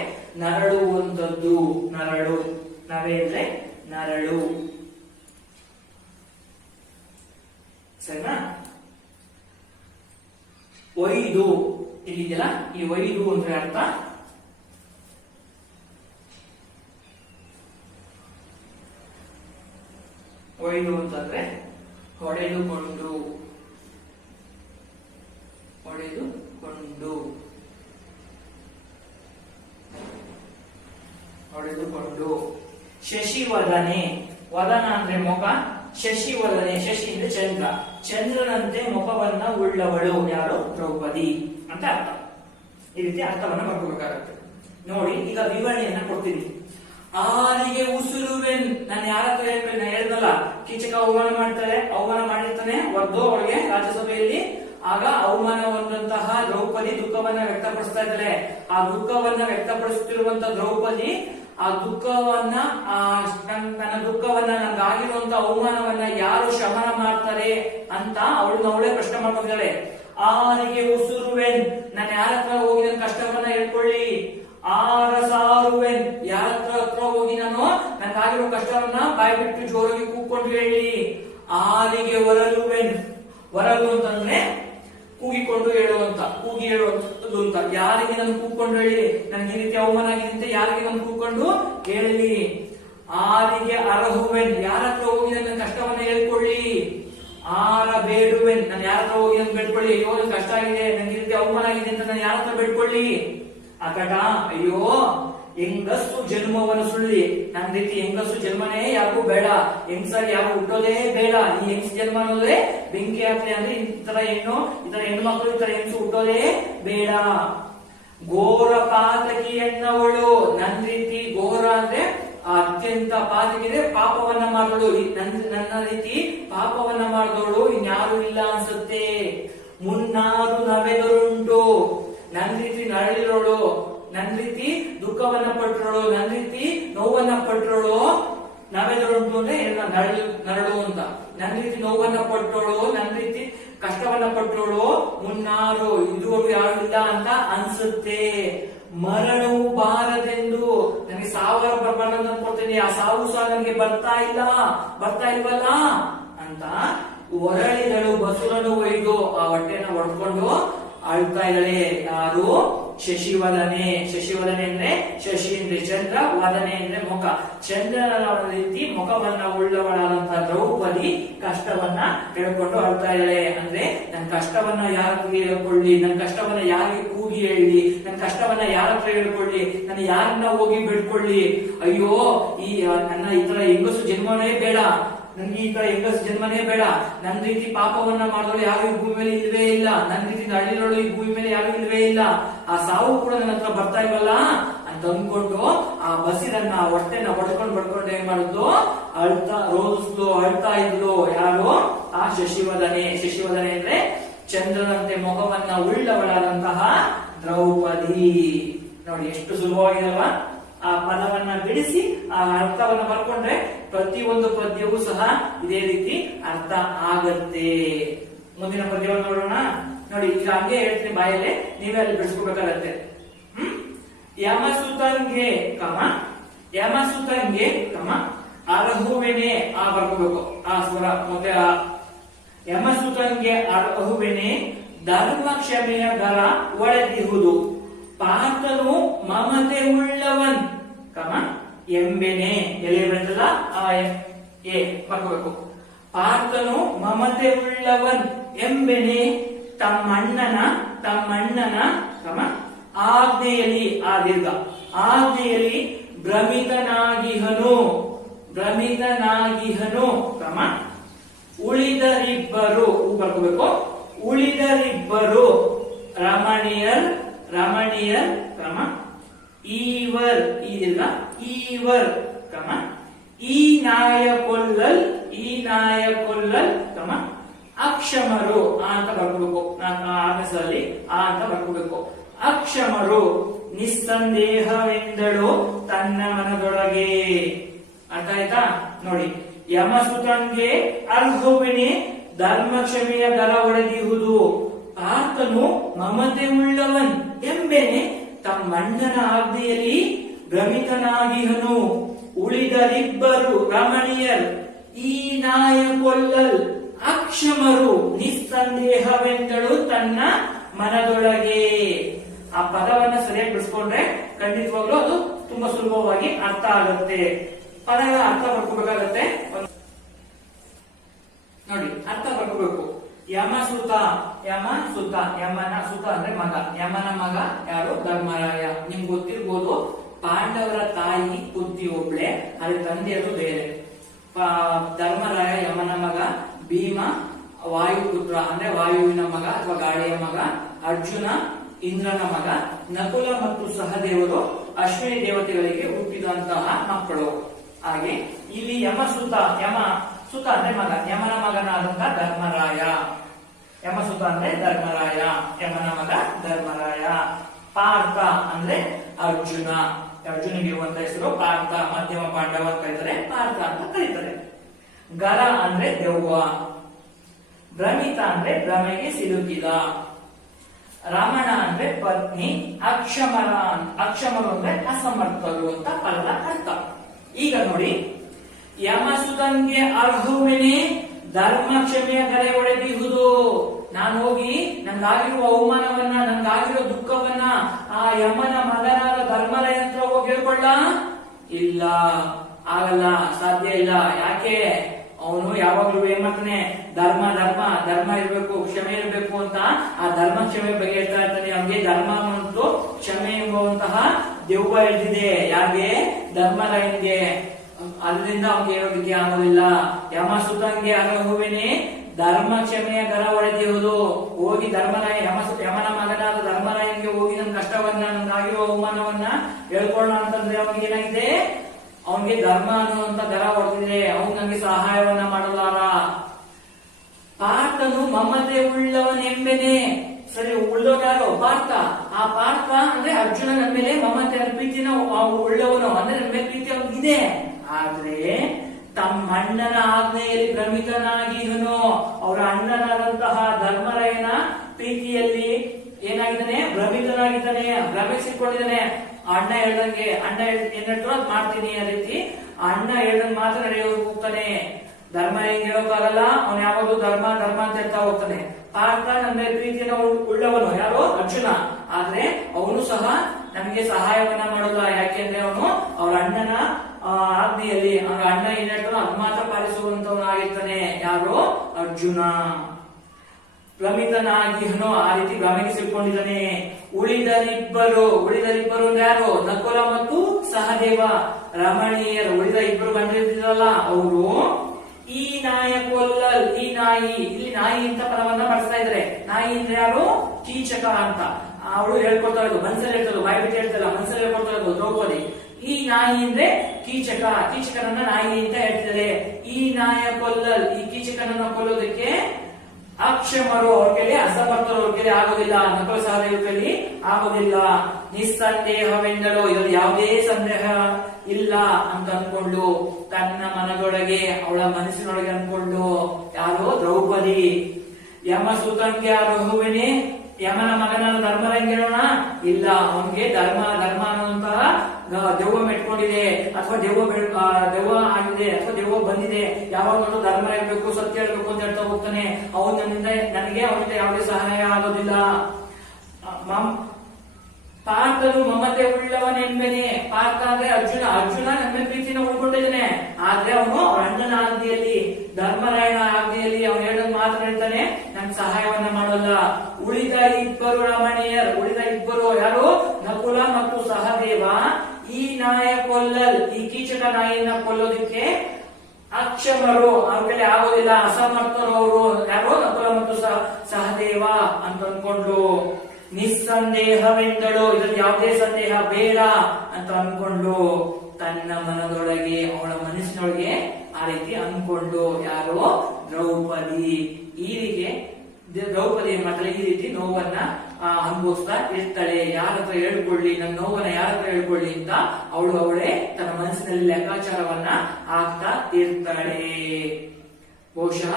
ನರಳುವಂತದ್ದು. ನರಳು. ನವೆ ಅಂದ್ರೆ ನರಳು. ಸರಿನಾ? ಒಯ್ದು. ಇಲ್ಲಿದೆಯಲ್ಲ, ಈ ಒಯ್ದು ಅಂದ್ರೆ ಅರ್ಥ ಒಯ್ದು ಅಂತಂದ್ರೆ ಹೊಡೆದುಕೊಂಡು. ಹೊಡೆದುಕೊಂಡು. ಹೊಡೆದುಕೊಂಡು. ಶಶಿವದನೆ. ವದನ ಅಂದ್ರೆ ಮುಖ, ಶಶಿವದನೆ. ಶಶಿ ಅಂದ್ರೆ ಚಂದ್ರ. ಚಂದ್ರನಂತೆ ಮುಖವನ್ನ ಉಳ್ಳವಳು ಯಾರು? ದ್ರೌಪದಿ ಅಂತ ಅರ್ಥ. ಈ ರೀತಿ ಅರ್ಥವನ್ನ ಮಾಡ್ಕೋಬೇಕಾಗತ್ತೆ. ನೋಡಿ, ಈಗ ವಿವರಣೆಯನ್ನ ಕೊಡ್ತೀನಿ. ಆರಿಗೆ ಉಸುರುವೆನ್. ನಾನು ಯಾರ ಹತ್ರ ಹೇಳ್ದಲ್ಲ, ಕೀಚಕ ಅವಮಾನ ಮಾಡ್ತಾರೆ, ಅವಮಾನ ಮಾಡಿರ್ತಾನೆ ಒದ್ದು ಅವಳಿಗೆ ರಾಜ್ಯಸಭೆಯಲ್ಲಿ. ಆಗ ಅವಮಾನ ಹೊಂದಂತಹ ದ್ರೌಪದಿ ದುಃಖವನ್ನ ವ್ಯಕ್ತಪಡಿಸ್ತಾ ಇದ್ದಾಳೆ. ಆ ದುಃಖವನ್ನ ವ್ಯಕ್ತಪಡಿಸುತ್ತಿರುವಂತ ದ್ರೌಪದಿ ಆ ದುಃಖವನ್ನ, ನನ್ನ ದುಃಖವನ್ನ, ನನಗಾಗಿರುವಂತ ಅವಮಾನವನ್ನ ಯಾರು ಶಮನ ಮಾಡ್ತಾರೆ ಅಂತ ಅವಳೇ ಪ್ರಶ್ನೆ ಮಾಡ್ಕೊಂಡಿದ್ದಾಳೆ. ಆರಿಗೆ ಉಸುರುವೆನ್. ನಾನು ಯಾರ ಹತ್ರ ಹೋಗಿ ನನ್ನ ಕಷ್ಟವನ್ನ ಹೇಳ್ಕೊಳ್ಳಿ. ಆರಸಾರುವೆನ್. ಯಾರ ಹತ್ರ ಹೋಗಿ ನಾನು ನನಗಾಗಿರೋ ಕಷ್ಟವನ್ನ ಬಾಯಿ ಬಿಟ್ಟು ಜೋರಾಗಿ ಕೂಗ್ಕೊಂಡು ಹೇಳಿ. ಆರಿಗೆ ಹೊರಲುವೆನ್. ಹೊರಲು ಅಂತಂದ್ರೆ ಕೂಗಿಕೊಂಡು ಹೇಳುವಂತ, ಕೂಗಿ ಹೇಳುವಂತದ್ದು ಅಂತ. ಯಾರಿಗೆ ನಾನು ಕೂಗ್ಕೊಂಡು ಹೇಳಿ, ನನಗೆ ಈ ರೀತಿ ಅವಮಾನ ಆಗಿದೆ ಅಂತ ಯಾರಿಗೆ ನಾನು ಕೂಗ್ಕೊಂಡು ಹೇಳಿ. ಆರಿಗೆ ಅರಹುವೆನ್. ಯಾರ ಹತ್ರ ಹೋಗಿ ನನ್ನ ಕಷ್ಟವನ್ನ ಹೇಳ್ಕೊಳ್ಳಿ. ಆರ ಬೇಡುವೆನ್. ನಾನು ಯಾರ ಹತ್ರ ಹೋಗಿ ನಾನು ಬೇಡ್ಕೊಳ್ಳಿ. ಅಯ್ಯೋ ನನ್ ಕಷ್ಟ ಆಗಿದೆ, ನನಗೆ ಈ ರೀತಿ ಅವಮಾನ ಆಗಿದೆ ಅಂತ ನಾನು ಯಾರ ಹತ್ರ ಬೇಡ್ಕೊಳ್ಳಿ. ಅಕಟ. ಅಯ್ಯೋ ಹೆಂಗಸು ಜನ್ಮವನ್ನು ಸುಳ್ಳಿ. ನನ್ನ ರೀತಿ ಹೆಂಗಸು ಜನ್ಮನೇ ಯಾರಿಗೂ ಬೇಡ, ಹೆಂಗಸಾಗಿ ಯಾರು ಹುಟ್ಟೋದೇ ಬೇಡ. ಈ ಹೆಂಗಸ ಜನ್ಮ ಅನ್ನೋದೇ ಬೆಂಕಿ ಹಾಕ್ಲಿ. ಅಂದ್ರೆ ಈ ತರ ಹೆಣ್ಣು, ಈ ತರ ಹೆಣ್ಣು ಮಕ್ಕಳು, ಈ ತರ ಹೆಂಗಸು ಹುಟ್ಟೋದೇ ಬೇಡ. ಘೋರ ಪಾತಕಿ ಎನ್ನವಳು. ನನ್ನ ರೀತಿ ಘೋರ ಅಂದ್ರೆ ಅತ್ಯಂತ ಪಾತಕಿದೆ, ಪಾಪವನ್ನ ಮಾಡಿದಳು. ನನ್ನ ರೀತಿ ಪಾಪವನ್ನ ಮಾಡಿದವಳು ಇನ್ಯಾರು ಇಲ್ಲ ಅನ್ಸುತ್ತೆ. ಮುನ್ನಾರು ನವೆದರುಂಟು. ನನ್ನ ರೀತಿ ನರಳಿರೋಳು, ನನ್ನ ರೀತಿ ದುಃಖವನ್ನ ಪಟ್ಟರೋಳು, ನನ್ನ ರೀತಿ ನೋವನ್ನ ಪಟ್ಟರೋಳು. ನವೆದರುಂಟು ಅಂದ್ರೆ ನರಳು ಅಂತ. ನನ್ನ ರೀತಿ ನೋವನ್ನ ಪಟ್ಟೋಳು, ನನ್ನ ರೀತಿ ಕಷ್ಟವನ್ನ ಪಟ್ಟೋಳು ಮುನ್ನಾರು, ಇದುವರೆಗೂ ಯಾರು ಇಲ್ಲ ಅಂತ ಅನ್ಸುತ್ತೆ. ಮರಣವು ಬಾರದೆಂದು. ನನಗೆ ಸಾವಿರ ಬರಬಾರ್ದು ಅನ್ಕೊಳ್ತೀನಿ, ಆ ಸಾವು ಸಹ ನನಗೆ ಬರ್ತಾ ಇಲ್ವಲ್ಲ ಅಂತ ಹೊರಳಿದಳು. ಬಸುರನ್ನು ಒಯ್ದು ಆ ಹೊಟ್ಟೆನ ಹೊಡ್ಕೊಂಡು ಅಳ್ತಾ ಇದ್ದಾಳೆ. ಯಾರು? ಶಶಿವದನೆ. ಶಶಿವದನೆ ಅಂದ್ರೆ ಶಶಿ ಅಂದ್ರೆ ಚಂದ್ರ, ವದನೆ ಅಂದ್ರೆ ಮುಖ. ಚಂದ್ರನ ರೀತಿ ಮುಖವನ್ನ ಉಳ್ಳವಳಾದಂತಹ ದ್ರೌಪದಿ ಕಷ್ಟವನ್ನ ಹೇಳ್ಕೊಂಡು ಅಳ್ತಾ ಇದ್ದಾಳೆ. ಅಂದ್ರೆ ನನ್ನ ಕಷ್ಟವನ್ನ ಯಾರಿಗೆ ಹೇಳ್ಕೊಳ್ಳಿ, ನನ್ನ ಕಷ್ಟವನ್ನ ಯಾರಿಗೆ ಕೂಗಿ ಹೇಳಿ, ನನ್ನ ಕಷ್ಟವನ್ನ ಯಾರ ಹತ್ರ ಹೇಳ್ಕೊಳ್ಳಿ, ನನ್ನ ಯಾರನ್ನ ಹೋಗಿ ಬಿಡ್ಕೊಳ್ಳಿ. ಅಯ್ಯೋ ನನ್ನ ಈ ತರ ಹೆಂಗಸು ಜನ್ಮನೇ ಬೇಡ, ನನ್ಗೆ ಈ ತರ ಹೆಂಗಸು ಜನ್ಮನೇ ಬೇಡ. ನನ್ನ ರೀತಿ ಪಾಪವನ್ನ ಮಾಡಿದವಳು ಯಾರು ಈ ಭೂಮಿ ಮೇಲೆ ಇಲ್ವೇ ಇಲ್ಲ, ನನ್ನ ರೀತಿ ನಳಿರೋಳು ಈ ಭೂಮಿ ಮೇಲೆ ಯಾರು ಇಲ್ವೇ ಇಲ್ಲ. ಆ ಸಾವು ಕೂಡ ನನ್ನ ಹತ್ರ ಬರ್ತಾ ಇಲ್ವಲ್ಲ ಅಂತ ಅಂದ್ಕೊಂಡು ಆ ಬಸಿರನ್ನ ಹೊಟ್ಟೆನ ಬಡ್ಕೊಂಡು ಏನ್ ಮಾಡುದು, ರೋಧಿಸ್ಲು, ಅಳ್ತಾ ಇದ್ಲು. ಯಾರು? ಆ ಶಶಿವದನೆ. ಶಶಿವದನೆ ಅಂದ್ರೆ ಚಂದ್ರನಂತೆ ಮುಖವನ್ನ ಉಳ್ಳವಳಾದಂತಹ ದ್ರೌಪದಿ. ನೋಡಿ ಎಷ್ಟು ಸುಲಭವಾಗಿದಲ್ವಾ? ಆ ಪದವನ್ನ ಬಿಡಿಸಿ ಆ ಅರ್ಥವನ್ನ ಬರ್ಕೊಂಡ್ರೆ ಪ್ರತಿಯೊಂದು ಪದ್ಯವೂ ಸಹ ಇದೇ ರೀತಿ ಅರ್ಥ ಆಗತ್ತೆ. ಮುಂದಿನ ಪದ್ಯವನ್ನು ನೋಡೋಣ. ನೋಡಿ, ಈಗ ಹಂಗೆ ಹೇಳ್ತೀನಿ ಬಾಯಲ್ಲೇ, ನೀವೇ ಅಲ್ಲಿ ಬಿಡಿಸ್ಕೋಬೇಕಾಗತ್ತೆ. ಯಮಸುತಂಗೆ ಯಮಸುತಂಗೆ ಅರಹುವೆನೆ. ಆ ಬರ್ಕೋಬೇಕು, ಆ ಸ್ವರ ಮತ್ತೆ. ಯಮಸುತಂಗೆ ಅರಹುವೆನೆ ಧರ್ಮ ಕ್ಷಮೆಯ ಗರ ಒಳೆದಿಹುದು. ಪಾತನು ಮಮತೆ ಉಳ್ಳವನ್ ಎಂಬೆನೆ. ಎಲೆ ಬರ್ತಲ್ಲ, ಎ ಬರ್ಕೋಬೇಕು. ಪಾರ್ಥನು ಮಮತೆ ಉಳ್ಳವನ್ ಎಂಬೆನೆ ತಮ್ಮಣ್ಣನ ಆಜ್ಞೆಯಲ್ಲಿ ಆ ದೀರ್ಘ ಆಜ್ಞೆಯಲ್ಲಿ ಭ್ರಮಿತನಾಗಿಹನು ಕ್ರಮ ಉಳಿದರಿಬ್ಬರು ಬರ್ಕೋಬೇಕು. ಉಳಿದರಿಬ್ಬರು ರಮಣೀಯರ್ ಕ್ರಮ ಈವರ್ ಈ ದೀರ್ಘ ಈವರ್ ಕ್ರಮ ಈ ನಾಯ ಕೊಲ್ಲಲ್ ಕ್ರಮ ಅಕ್ಷಮರು ಅಂತ ಬರ್ಕೋಬೇಕು. ಆನಸಲ್ಲಿ ಆ ಅಂತ ಬರ್ಕೋಬೇಕು. ಅಕ್ಷಮರು ನಿಸ್ಸಂದೇಹವೆಂದಳು ತನ್ನ ಮನದೊಳಗೆ. ಅರ್ಥ ಆಯ್ತಾ ನೋಡಿ. ಯಮಸುತನ್ಗೆ ಅರ್ಹುವಿನಿ ಧರ್ಮ ಕ್ಷಮೆಯ ದರ ಒಡೆದಿಹುದು. ಪಾರ್ಥನು ಮಮತೆ ಉಳ್ಳವನ್ ಎಂಬೆನೆ ತಮ್ಮಣ್ಣನ ಆಜ್ಞೆಯಲ್ಲಿ ಭ್ರಮಿತನಾಗಿಹನು. ಉಳಿದರಿಬ್ಬರು ರಮಣೀಯರ್ ಈ ನಾಯ ಕೊಲ್ಲಲ್ ಅಕ್ಷಮರು ನಿಸ್ಸಂದೇಹವೆಂದಳು ತನ್ನ ಮನದೊಳಗೆ. ಆ ಪದವನ್ನ ಸರಿಯಾಗಿ ಬಿಡಿಸ್ಕೊಂಡ್ರೆ ಖಂಡಿತವಾಗ್ಲೂ ಅದು ತುಂಬಾ ಸುಲಭವಾಗಿ ಅರ್ಥ ಆಗುತ್ತೆ. ಪದಗಳ ಅರ್ಥ ಬರ್ಕೋಬೇಕಾಗತ್ತೆ ನೋಡಿ. ಅರ್ಥ ಬರ್ಕೋಬೇಕು. ಯಮಸುತ ಯಮನ ಸುತ ಅಂದ್ರೆ ಮಗ. ಯಮನ ಮಗ ಯಾರು? ಧರ್ಮರಾಯ. ನಿಮ್ಗೆ ಗೊತ್ತಿರ್ಬೋದು, ಪಾಂಡವರ ತಾಯಿ ಕುಂತಿ ಒಬ್ಳೆ, ಅದ್ರ ತಂದೆಯರು ಬೇರೆ. ಧರ್ಮರಾಯ ಯಮನ ಮಗ, ಭೀಮ ವಾಯುಪುತ್ರ ಅಂದ್ರೆ ವಾಯುವಿನ ಮಗ ಅಥವಾ ಗಾಳಿಯ ಮಗ, ಅರ್ಜುನ ಇಂದ್ರನ ಮಗ, ನಕುಲ ಮತ್ತು ಸಹದೇವರು ಅಶ್ವಿನಿ ದೇವತೆಗಳಿಗೆ ಹುಟ್ಟಿದಂತಹ ಮಕ್ಕಳು. ಹಾಗೆ ಇಲ್ಲಿ ಯಮಸುತ ಅಂದ್ರೆ ಮಗ, ಯಮನ ಮಗನಾದಂತಹ ಧರ್ಮರಾಯ. ಯಮಸುತ ಅಂದ್ರೆ ಧರ್ಮರಾಯ, ಯಮನ ಮಗ ಧರ್ಮರಾಯ. ಪಾರ್ಥ ಅಂದ್ರೆ ಅರ್ಜುನ, ಅರ್ಜುನಿಗಿರುವಂತ ಹೆಸರು ಪಾರ್ಥ. ಮಧ್ಯಮ ಪಾಂಡವ ಅಂತ ಕರೀತಾರೆ, ಪಾರ್ಥ ಅಂತ ಕರೀತಾರೆ. ಗರ ಅಂದ್ರೆ ದೆವ್ವ. ಭ್ರಮಿತ ಅಂದ್ರೆ ಭ್ರಮೆಗೆ ಸಿಲುಕಿದ. ರಮಣ ಅಂದ್ರೆ ಪತ್ನಿ. ಅಕ್ಷಮರು ಅಂದ್ರೆ ಅಸಮರ್ಥರು ಅಂತ ಪದದ ಅರ್ಥ. ಈಗ ನೋಡಿ, ಯಮಸುತನ್ಗೆ ಅರ್ಹುವಿನಿ ಧರ್ಮ ಕ್ಷಮೆಯ ಕರೆ ಒಡೆದಿಹುದು. ನಾನು ಹೋಗಿ ನನ್ಗಾಗಿರುವ ಅವಮಾನವನ್ನ, ನನ್ಗಾಗಿರೋ ದುಃಖವನ್ನ ಆ ಯಮನ ಮಗನಾದ ಧರ್ಮರಾಯ ಹತ್ರ ಹೋಗಿ ಹೇಳ್ಕೊಳ್ಳ? ಇಲ್ಲ, ಆಗಲ್ಲ, ಸಾಧ್ಯ ಇಲ್ಲ. ಯಾಕೆ? ಅವನು ಯಾವಾಗ್ಲೂ ಏನ್ ಮಾಡ್ತಾನೆ? ಧರ್ಮ ಇರ್ಬೇಕು, ಕ್ಷಮೆ ಇರ್ಬೇಕು ಅಂತ ಆ ಧರ್ಮ ಕ್ಷಮೆ ಬಗ್ಗೆ ಹೇಳ್ತಾ ಇರ್ತಾನೆ. ಅವನಿಗೆ ಧರ್ಮ ಮತ್ತು ಕ್ಷಮೆ ಎಂಬುವಂತಹ ದೆವ್ವ ಎದ್ದಿದೆ. ಯಾರಿಗೆ? ಧರ್ಮರಾಯನ್ಗೆ. ಅದರಿಂದ ಅವನಿಗೆ ಹೇಳೋದಕ್ಕೆ ಆಗೋದಿಲ್ಲ. ಯಮಸುತನ್ಗೆ ಅರ್ಹುವಿನಿ ಧರ್ಮ ಕ್ಷಮೆಯ ದರ ಒಡೆದಿರುವುದು. ಹೋಗಿ ಧರ್ಮರಾಯ ಯಮನ ಮಗನಾದ ಧರ್ಮರಾಯನ್ಗೆ ಹೋಗಿ ನನ್ನ ಕಷ್ಟವನ್ನ, ನನ್ಗಾಗಿರುವ ಅವಮಾನವನ್ನ ಹೇಳ್ಕೊಳ್ಳೋಣ ಅಂತಂದ್ರೆ ಅವನಿಗೆ ಏನಾಗಿದೆ? ಅವನಿಗೆ ಧರ್ಮ ಅನ್ನುವಂತ ದರ ಹೊಡೆದಿದೆ. ಅವನು ನನಗೆ ಸಹಾಯವನ್ನ ಮಾಡಲಾರ. ಪಾರ್ಥನು ಮಮತೆ ಉಳ್ಳವನೆಂಬೆನೆ. ಸರಿ, ಉಳ್ಳವನಾರು ಪಾರ್ಥ. ಆ ಪಾರ್ಥ ಅಂದ್ರೆ ಅರ್ಜುನ ನನ್ನ ಮೇಲೆ ಮಮತೆ ಪ್ರೀತಿನ ಉಳ್ಳವನು, ಅಂದ್ರೆ ನನ್ನ ಮೇಲೆ ಪ್ರೀತಿ ಅವನಿಗಿದೆ. ಆದ್ರೆ ತಮ್ಮಣ್ಣನ ಆಜ್ಞೆಯಲ್ಲಿ ಭ್ರಮಿತನಾಗಿಹನು. ಅವರ ಅಣ್ಣನಾದಂತಹ ಧರ್ಮರಾಯನ ಪ್ರೀತಿಯಲ್ಲಿ ಏನಾಗಿದ್ದಾನೆ? ಭ್ರಮಿತನಾಗಿದ್ದಾನೆ, ಭ್ರಮಿಸಿಕೊಂಡಿದ್ದಾನೆ. ಅಣ್ಣ ಹೇಳ್ದಂಗೆ, ಅಣ್ಣ ಏನ್ ಹೇಳ್ತಾರೋ ಅದ್ ಮಾಡ್ತೀನಿ ಆ ರೀತಿ. ಅಣ್ಣ ಹೇಳ್ದಂಗೆ ಮಾತ್ರ ನಡೆಯೋದು ಹೋಗ್ತಾನೆ. ಧರ್ಮ ಹೆಂಗ್ ಹೇಳೋಕ್ಕಾಗಲ್ಲ. ಅವನು ಯಾವಾಗಲೂ ಧರ್ಮ ಅಂತ ಹೇಳ್ತಾ ಹೋಗ್ತಾನೆ. ಪಾರ್ಥ ನನ್ನ ಪ್ರೀತಿಯನ್ನು ಉಳ್ಳವನು ಯಾರು? ಅರ್ಜುನ. ಆದ್ರೆ ಅವನು ಸಹ ನಮಗೆ ಸಹಾಯವನ್ನ ಮಾಡಲ್ಲ. ಯಾಕೆಂದ್ರೆ ಅವನು ಅವ್ರ ಅಣ್ಣನ ಆಜ್ಞೆಯಲ್ಲಿ, ಅವ್ರ ಅಣ್ಣ ಏನ್ ಹೇಳ್ತಾನೋ ಅದ್ ಮಾತ್ರ ಪಾಲಿಸುವಂತವನಾಗಿರ್ತಾನೆ. ಯಾರು? ಅರ್ಜುನ. ಭ್ರಮಿತನಾಗಿಹನು, ಆ ರೀತಿ ಭ್ರಮೆಗೆ ಸಿಕ್ಕೊಂಡಿದ್ದಾನೆ. ಉಳಿದರಿಬ್ಬರು ಯಾರು? ನಕುಲ ಮತ್ತು ಸಹದೇವ ರಮಣೀಯರು. ಉಳಿದ ಇಬ್ಬರು ಗಂಡಿರ್ತಿದ್ರಲ್ಲ ಅವರು ಈ ನಾಯ ಕೊಲ್ಲಲ್. ಈ ನಾಯಿ, ಇಲ್ಲಿ ನಾಯಿ ಅಂತ ಪದವನ್ನ ಬಳಸ್ತಾ ಇದ್ದಾರೆ. ನಾಯಿ ಅಂದ್ರೆ ಯಾರು? ಕೀಚಕ ಅಂತ ಅವಳು ಹೇಳ್ಕೊಡ್ತಾ ಇರೋದು. ಮನ್ಸಲ್ಲಿ ಹೇಳ್ತಲ್ಲ, ಬಾಯಿ ಬಿಟ್ಟು ಹೇಳ್ತಲ್ಲ, ಮನ್ಸಲ್ಲಿ ಹೇಳ್ಕೊಡ್ತಾ ಇರೋದು ದ್ರೌಪದಿ. ಈ ನಾಯಿ ಅಂದ್ರೆ ಕೀಚಕನನ್ನ ನಾಯಿ ಅಂತ ಹೇಳ್ತಿದ್ದಾರೆ. ಈ ನಾಯ ಕೊಲ್ಲಲ್, ಈ ಕೀಚಕನನ್ನ ಕೊಲ್ಲೋದಕ್ಕೆ ಅಕ್ಷಮರು ಅವ್ರ ಕೈಲಿ, ಅಸಮರ್ಥರು ಅವ್ರ ಕೈಲಿ ಆಗೋದಿಲ್ಲ. ನಕುಲ ಸಹದೇವ ಕೈಲಿ ಆಗೋದಿಲ್ಲ. ನಿಸ್ಸಂದೇಹವೆಂದಳು, ಇದರಲ್ಲಿ ಯಾವುದೇ ಸಂದೇಹ ಇಲ್ಲ ಅಂತ ಅನ್ಕೊಂಡು ತನ್ನ ಮನದೊಳಗೆ, ಅವಳ ಮನಸ್ಸಿನೊಳಗೆ ಅನ್ಕೊಂಡು, ಯಾರು? ದ್ರೌಪದಿ. ಯಮಸುತನ್ಗೆ ಅರ್ಹುವಿನಿ ಯಮನ ಮಗನಾದ ಧರ್ಮರಾಯನ್ಗೆ ಹೇಳೋಣ? ಇಲ್ಲ, ಅವನ್ಗೆ ಧರ್ಮ ಅನ್ನುವಂತಹ ದೆವ್ವ ಮೆಟ್ಕೊಂಡಿದೆ, ಅಥವಾ ದೆವ್ವ ಆಗಿದೆ, ಅಥವಾ ದೆವ್ವ ಬಂದಿದೆ. ಯಾವಾಗಲೂ ಧರ್ಮ ಇರಬೇಕು, ಸತ್ಯ ಇರಬೇಕು ಅಂತ ಹೇಳ್ತಾ ಹೋಗ್ತಾನೆ. ನನಗೆ ಅವನಿಂದ ಯಾವುದೇ ಸಹಾಯ ಆಗೋದಿಲ್ಲ. ಪಾರ್ಥನು ಮಮತೆ ಉಳ್ಳವನೆಂಬೆನೆ. ಪಾರ್ಥ ಅಂದ್ರೆ ಅರ್ಜುನ ನನ್ನ ಪ್ರೀತಿನ ಉಳ್ಕೊಂಡಿದ್ದಾನೆ. ಆದ್ರೆ ಅವನು ಅವರ ಅಣ್ಣನ ಧರ್ಮನ ಆಜ್ಞೆಯಲ್ಲಿ, ಧರ್ಮರಾಯನ ಆಜ್ಞೆಯಲ್ಲಿ ಅವನು ಹೇಳೋದು ಮಾತ್ರ ಹೇಳ್ತಾನೆ, ನನ್ ಸಹಾಯವನ್ನ ಮಾಡೋಲ್ಲ. ಉಳಿದ ಇಬ್ಬರು ರಮಣೀಯರು, ಉಳಿದ ಇಬ್ಬರು ಯಾರು, ನಕುಲ ಮತ್ತು ಸಹದೇವ, ಈ ನಾಯ ಈ ಕೀಚಕ ನಾಯಿಯನ್ನ ಕೊಲ್ಲೋದಕ್ಕೆ ಅಕ್ಷಮರು, ಅವ್ರ ಕೈಲಿ ಆಗೋದಿಲ್ಲ, ಅಸಮರ್ಥರು ಅವರು, ಯಾರು, ನಕುಲ ಮತ್ತು ಸಹದೇವ ಅಂತ ಅನ್ಕೊಂಡ್ರು. ನಿಸ್ಸಂದೇಹವೆಂದಳು, ಇದ್ರಲ್ಲಿ ಯಾವುದೇ ಸಂದೇಹ ಬೇಡ ಅಂತ ಅನ್ಕೊಂಡು ತನ್ನ ಮನದೊಳಗೆ, ಅವಳ ಮನಸ್ಸಿನೊಳಗೆ ಆ ರೀತಿ ಅನ್ಕೊಂಡು, ಯಾರು, ದ್ರೌಪದಿ. ದ್ರೌಪದಿ ಏನ್ ಮಾಡ್ತಾಳೆ, ಈ ರೀತಿ ನೋವನ್ನ ಅನುಭವಿಸ್ತಾ ಇರ್ತಾಳೆ. ಯಾರ ಹತ್ರ ಹೇಳ್ಕೊಳ್ಳಿ, ನನ್ನ ನೋವನ್ನ ಯಾರ ಹತ್ರ ಹೇಳ್ಕೊಳ್ಳಿ ಅಂತ ಅವಳೇ ತನ್ನ ಮನಸ್ಸಿನಲ್ಲಿ ಲೆಕ್ಕಾಚಾರವನ್ನ ಆಗ್ತಾ ಇರ್ತಾಳೆ. ಬಹುಶಃ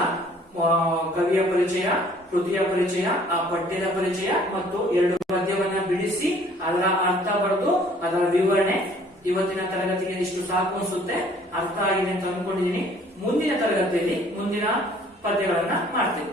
ಕವಿಯ ಪರಿಚಯ, ಕೃತಿಯ ಪರಿಚಯ, ಆ ಪಠ್ಯದ ಪರಿಚಯ ಮತ್ತು 2 ಪದ್ಯವನ್ನ ಬಿಡಿಸಿ ಅದರ ಅರ್ಥ ಬರೆದು ಅದರ ವಿವರಣೆ ಇವತ್ತಿನ ತರಗತಿಗೆ ಇಷ್ಟು ಸಾಕು ಅನ್ಸುತ್ತೆ. ಅರ್ಥ ಆಗಿದೆ ಅಂತ ಅನ್ಕೊಂಡಿದೀನಿ. ಮುಂದಿನ ತರಗತಿಯಲ್ಲಿ ಮುಂದಿನ ಪದ್ಯಗಳನ್ನ ಮಾಡ್ತೇವೆ.